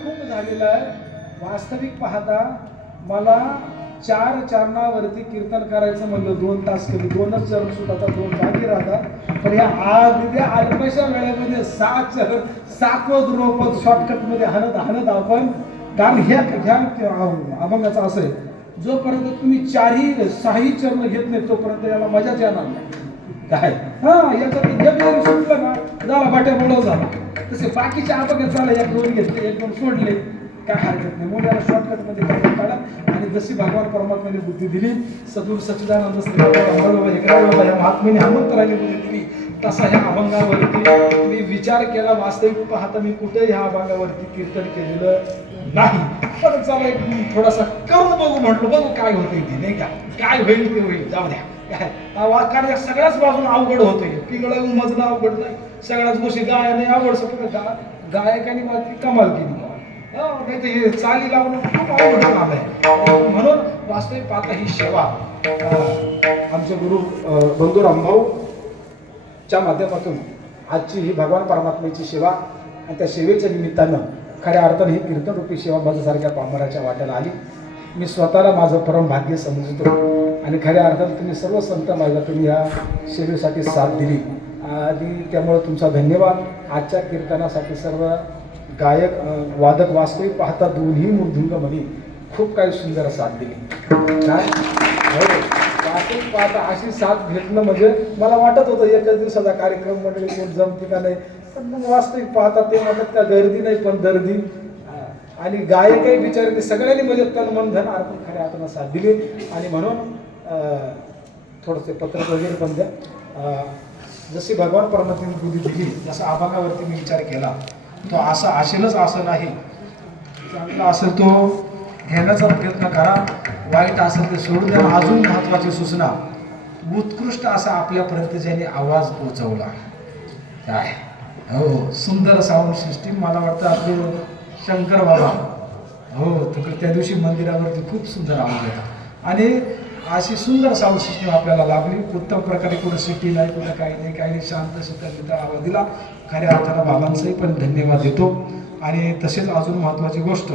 खूप झालेलं आहे. वास्तविक पाहता मला 4 चरणावरती कीर्तन करायचं म्हणलं 2 तास कमी, 2च चरण सुद्धा 2 बाकी राहतात. पण या अगदी अल्पशा वेळेमध्ये 7 चरण 7वं द्रुपद शॉर्टकट मध्ये हाणत आपण. कारण ह्या अभंगाचं असं आहे, जोपर्यंत तुम्ही 4ही-6ही चरण घेत नाही तोपर्यंत याला मजाच येणार नाही. काय याच्यात एक सुटलं ना झाला बाट्या बोलव झाला. तसे बाकीचे अभंग झाला, 1-2 घेतले, 1-2 सोडले, काय हरकत नाही. मुलाला शॉर्टकट मध्ये काढा. आणि जशी भगवान परमात्म्याने बुद्धी दिली, सद्गुरू सच्चिदानंद श्री बाबा या महात्म्याने हनुमंतराने बुद्धी दिली, तसा ह्या अभंगावरती मी विचार केला. वास्तविक पाहता मी कुठे ह्या अभंगावरती कीर्तन केलेलं नाही. पण चला एक थोडासा करून बघू म्हटलं, बघू काय होतं इथे, नाही का, काय होईल ते होईल, जाऊ द्या. कारण सगळ्याच बाजून अवघड होतोय. पिंगळा मजणं अवघड नाही, सगळ्याच गोष्टी गायने आवड सगळं गायकाने मात्र कमाल केली. नाही तर हे चाली लावणं खूप अवघड काम आहे. म्हणून वास्तविक पाहता ही सेवा आमचे गुरु बंधू रामभाऊ च्या माध्यमातून आजची ही भगवान परमात्म्याची सेवा आणि त्या सेवेच्या निमित्तानं खऱ्या अर्थाने ही कीर्तनरूपी सेवा माझ्यासारख्या पामराच्या वाट्याला आली. मी स्वतःला माझं परम भाग्य समजतो आणि खऱ्या अर्थाने तुम्ही सर्व संत माझ्या तुम्ही ह्या सेवेसाठी साथ दिली आणि त्यामुळे तुमचा धन्यवाद. आजच्या कीर्तनासाठी सर्व गायक वादक वास्तविक पाहता दोन्ही मृदुंगमध्ये खूप काही सुंदर साथ दिली. काय वास्तविक पाहता अशी साथ भेटणं म्हणजे मला वाटत होतं एकच दिवसाचा कार्यक्रम म्हणजे कोण जमते का नाही, पण मग वास्तविक पाहता ते म्हणतात का गर्दी नाही पण दर्दी. आणि गायकही बिचारे सगळ्यांनी म्हणजे तन मन धन अर्पण खऱ्या अर्थानं साथ दिली. आणि म्हणून थोडंसे पत्रक वगैरे पण द्या. जशी भगवान परमात्म्याने बुद्धी दिली जसं आभागावरती मी विचार केला तो असं असेलच असं नाही, चांगला असेल तो घेण्याचा प्रयत्न करा, वाईट असेल ते सोडून द्या. अजून महत्त्वाची सूचना, उत्कृष्ट असा आपल्यापर्यंत ज्यांनी आवाज पोहोचवला काय हो सुंदर साऊंड सिस्टीम. मला वाटतं आपले शंकर बाबा हो तिकडे त्या दिवशी मंदिरावरती खूप सुंदर आवाज होता आणि अशी सुंदर साऊंड सिस्टीम आपल्याला लाभली. उत्तम प्रकारे कुठं सिटी नाही कुठं काही नाही शांत शीतल आवाज दिला. खऱ्या अर्थानं बाबांचंही पण धन्यवाद देतो. आणि तसेच अजून महत्त्वाची गोष्ट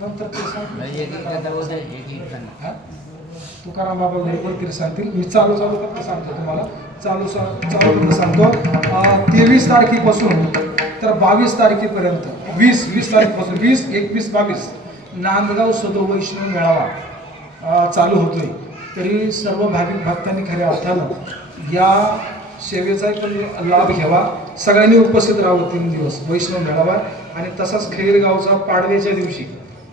नंतर ते तुकाराम बाबा बरोबर तरी सांगतील. मी चालू फक्त सांगतो तुम्हाला चालू फक्त सांगतो. 23 तारखेपासून तर 22 तारखेपर्यंत 20 तारखेपासून 20, 21, 22 नांदगाव सदो वैष्णव मेळावा चालू होतोय. तरी सर्व भाविक भक्तांनी खऱ्या अर्थानं या सेवेचाही पण लाभ घ्यावा. सगळ्यांनी उपस्थित राहावं 3 दिवस वैष्णव मेळावा. आणि तसाच खैरगावचा पाडव्याच्या दिवशी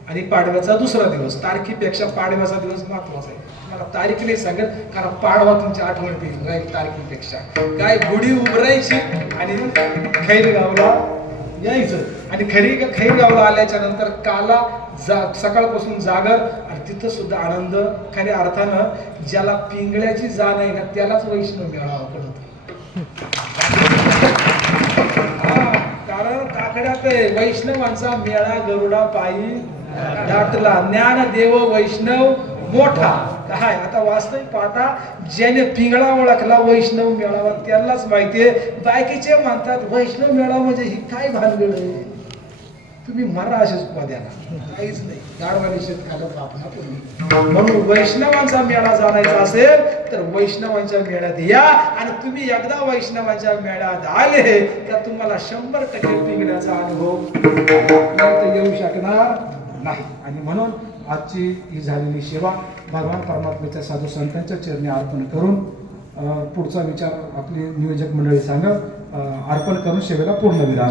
आणि पाडव्याचा दुसरा दिवस, तारखेपेक्षा पाडव्याचा दिवस महत्वाचा आहे. मला तारीख नाही सांगत कारण पाडवा तुमच्या आठवणीत येईल राहील तारखेपेक्षा. काय गुढी उभारायची आणि खैरगावला यायचं आणि खैरगावला आल्याच्या नंतर काला सकाळपासून जागर आणि तिथं सुद्धा आनंद. खऱ्या अर्थानं ज्याला पिंगळ्याची जाण आहे ना त्यालाच वैष्णव मेळावा कळतो. कारण काकड्यात वैष्णवांचा मेळा गरुडा पायी दाटला, ज्ञानदेव वैष्णव मोठा. काय आता वास्तविक पाहता ज्याने पिंगळा ओळखला वैष्णव मेळावा त्यालाच माहितीये. बायकीचे म्हणतात वैष्णव मेळावा म्हणजे ही काय भानगड आहे, तुम्ही मरा असेच द्याला काहीच नाही. गाडवाने शेतकऱ्याला बापना पूर्वी म्हणून वैष्णवांचा मेळा जाणायचा असेल तर वैष्णवांच्या मेळ्यात या. आणि तुम्ही एकदा वैष्णवांच्या मेळ्यात आले तर तुम्हाला 100% पिंगळ्याचा अनुभव येऊ शकणार नाही. आणि म्हणून आजची ही झालेली सेवा भगवान परमात्म्याच्या साधू संतांच्या चरणी अर्पण करून पुढचा विचार आपली नियोजक मंडळी सांगत अर्पण करून सेवेला पूर्ण विराम.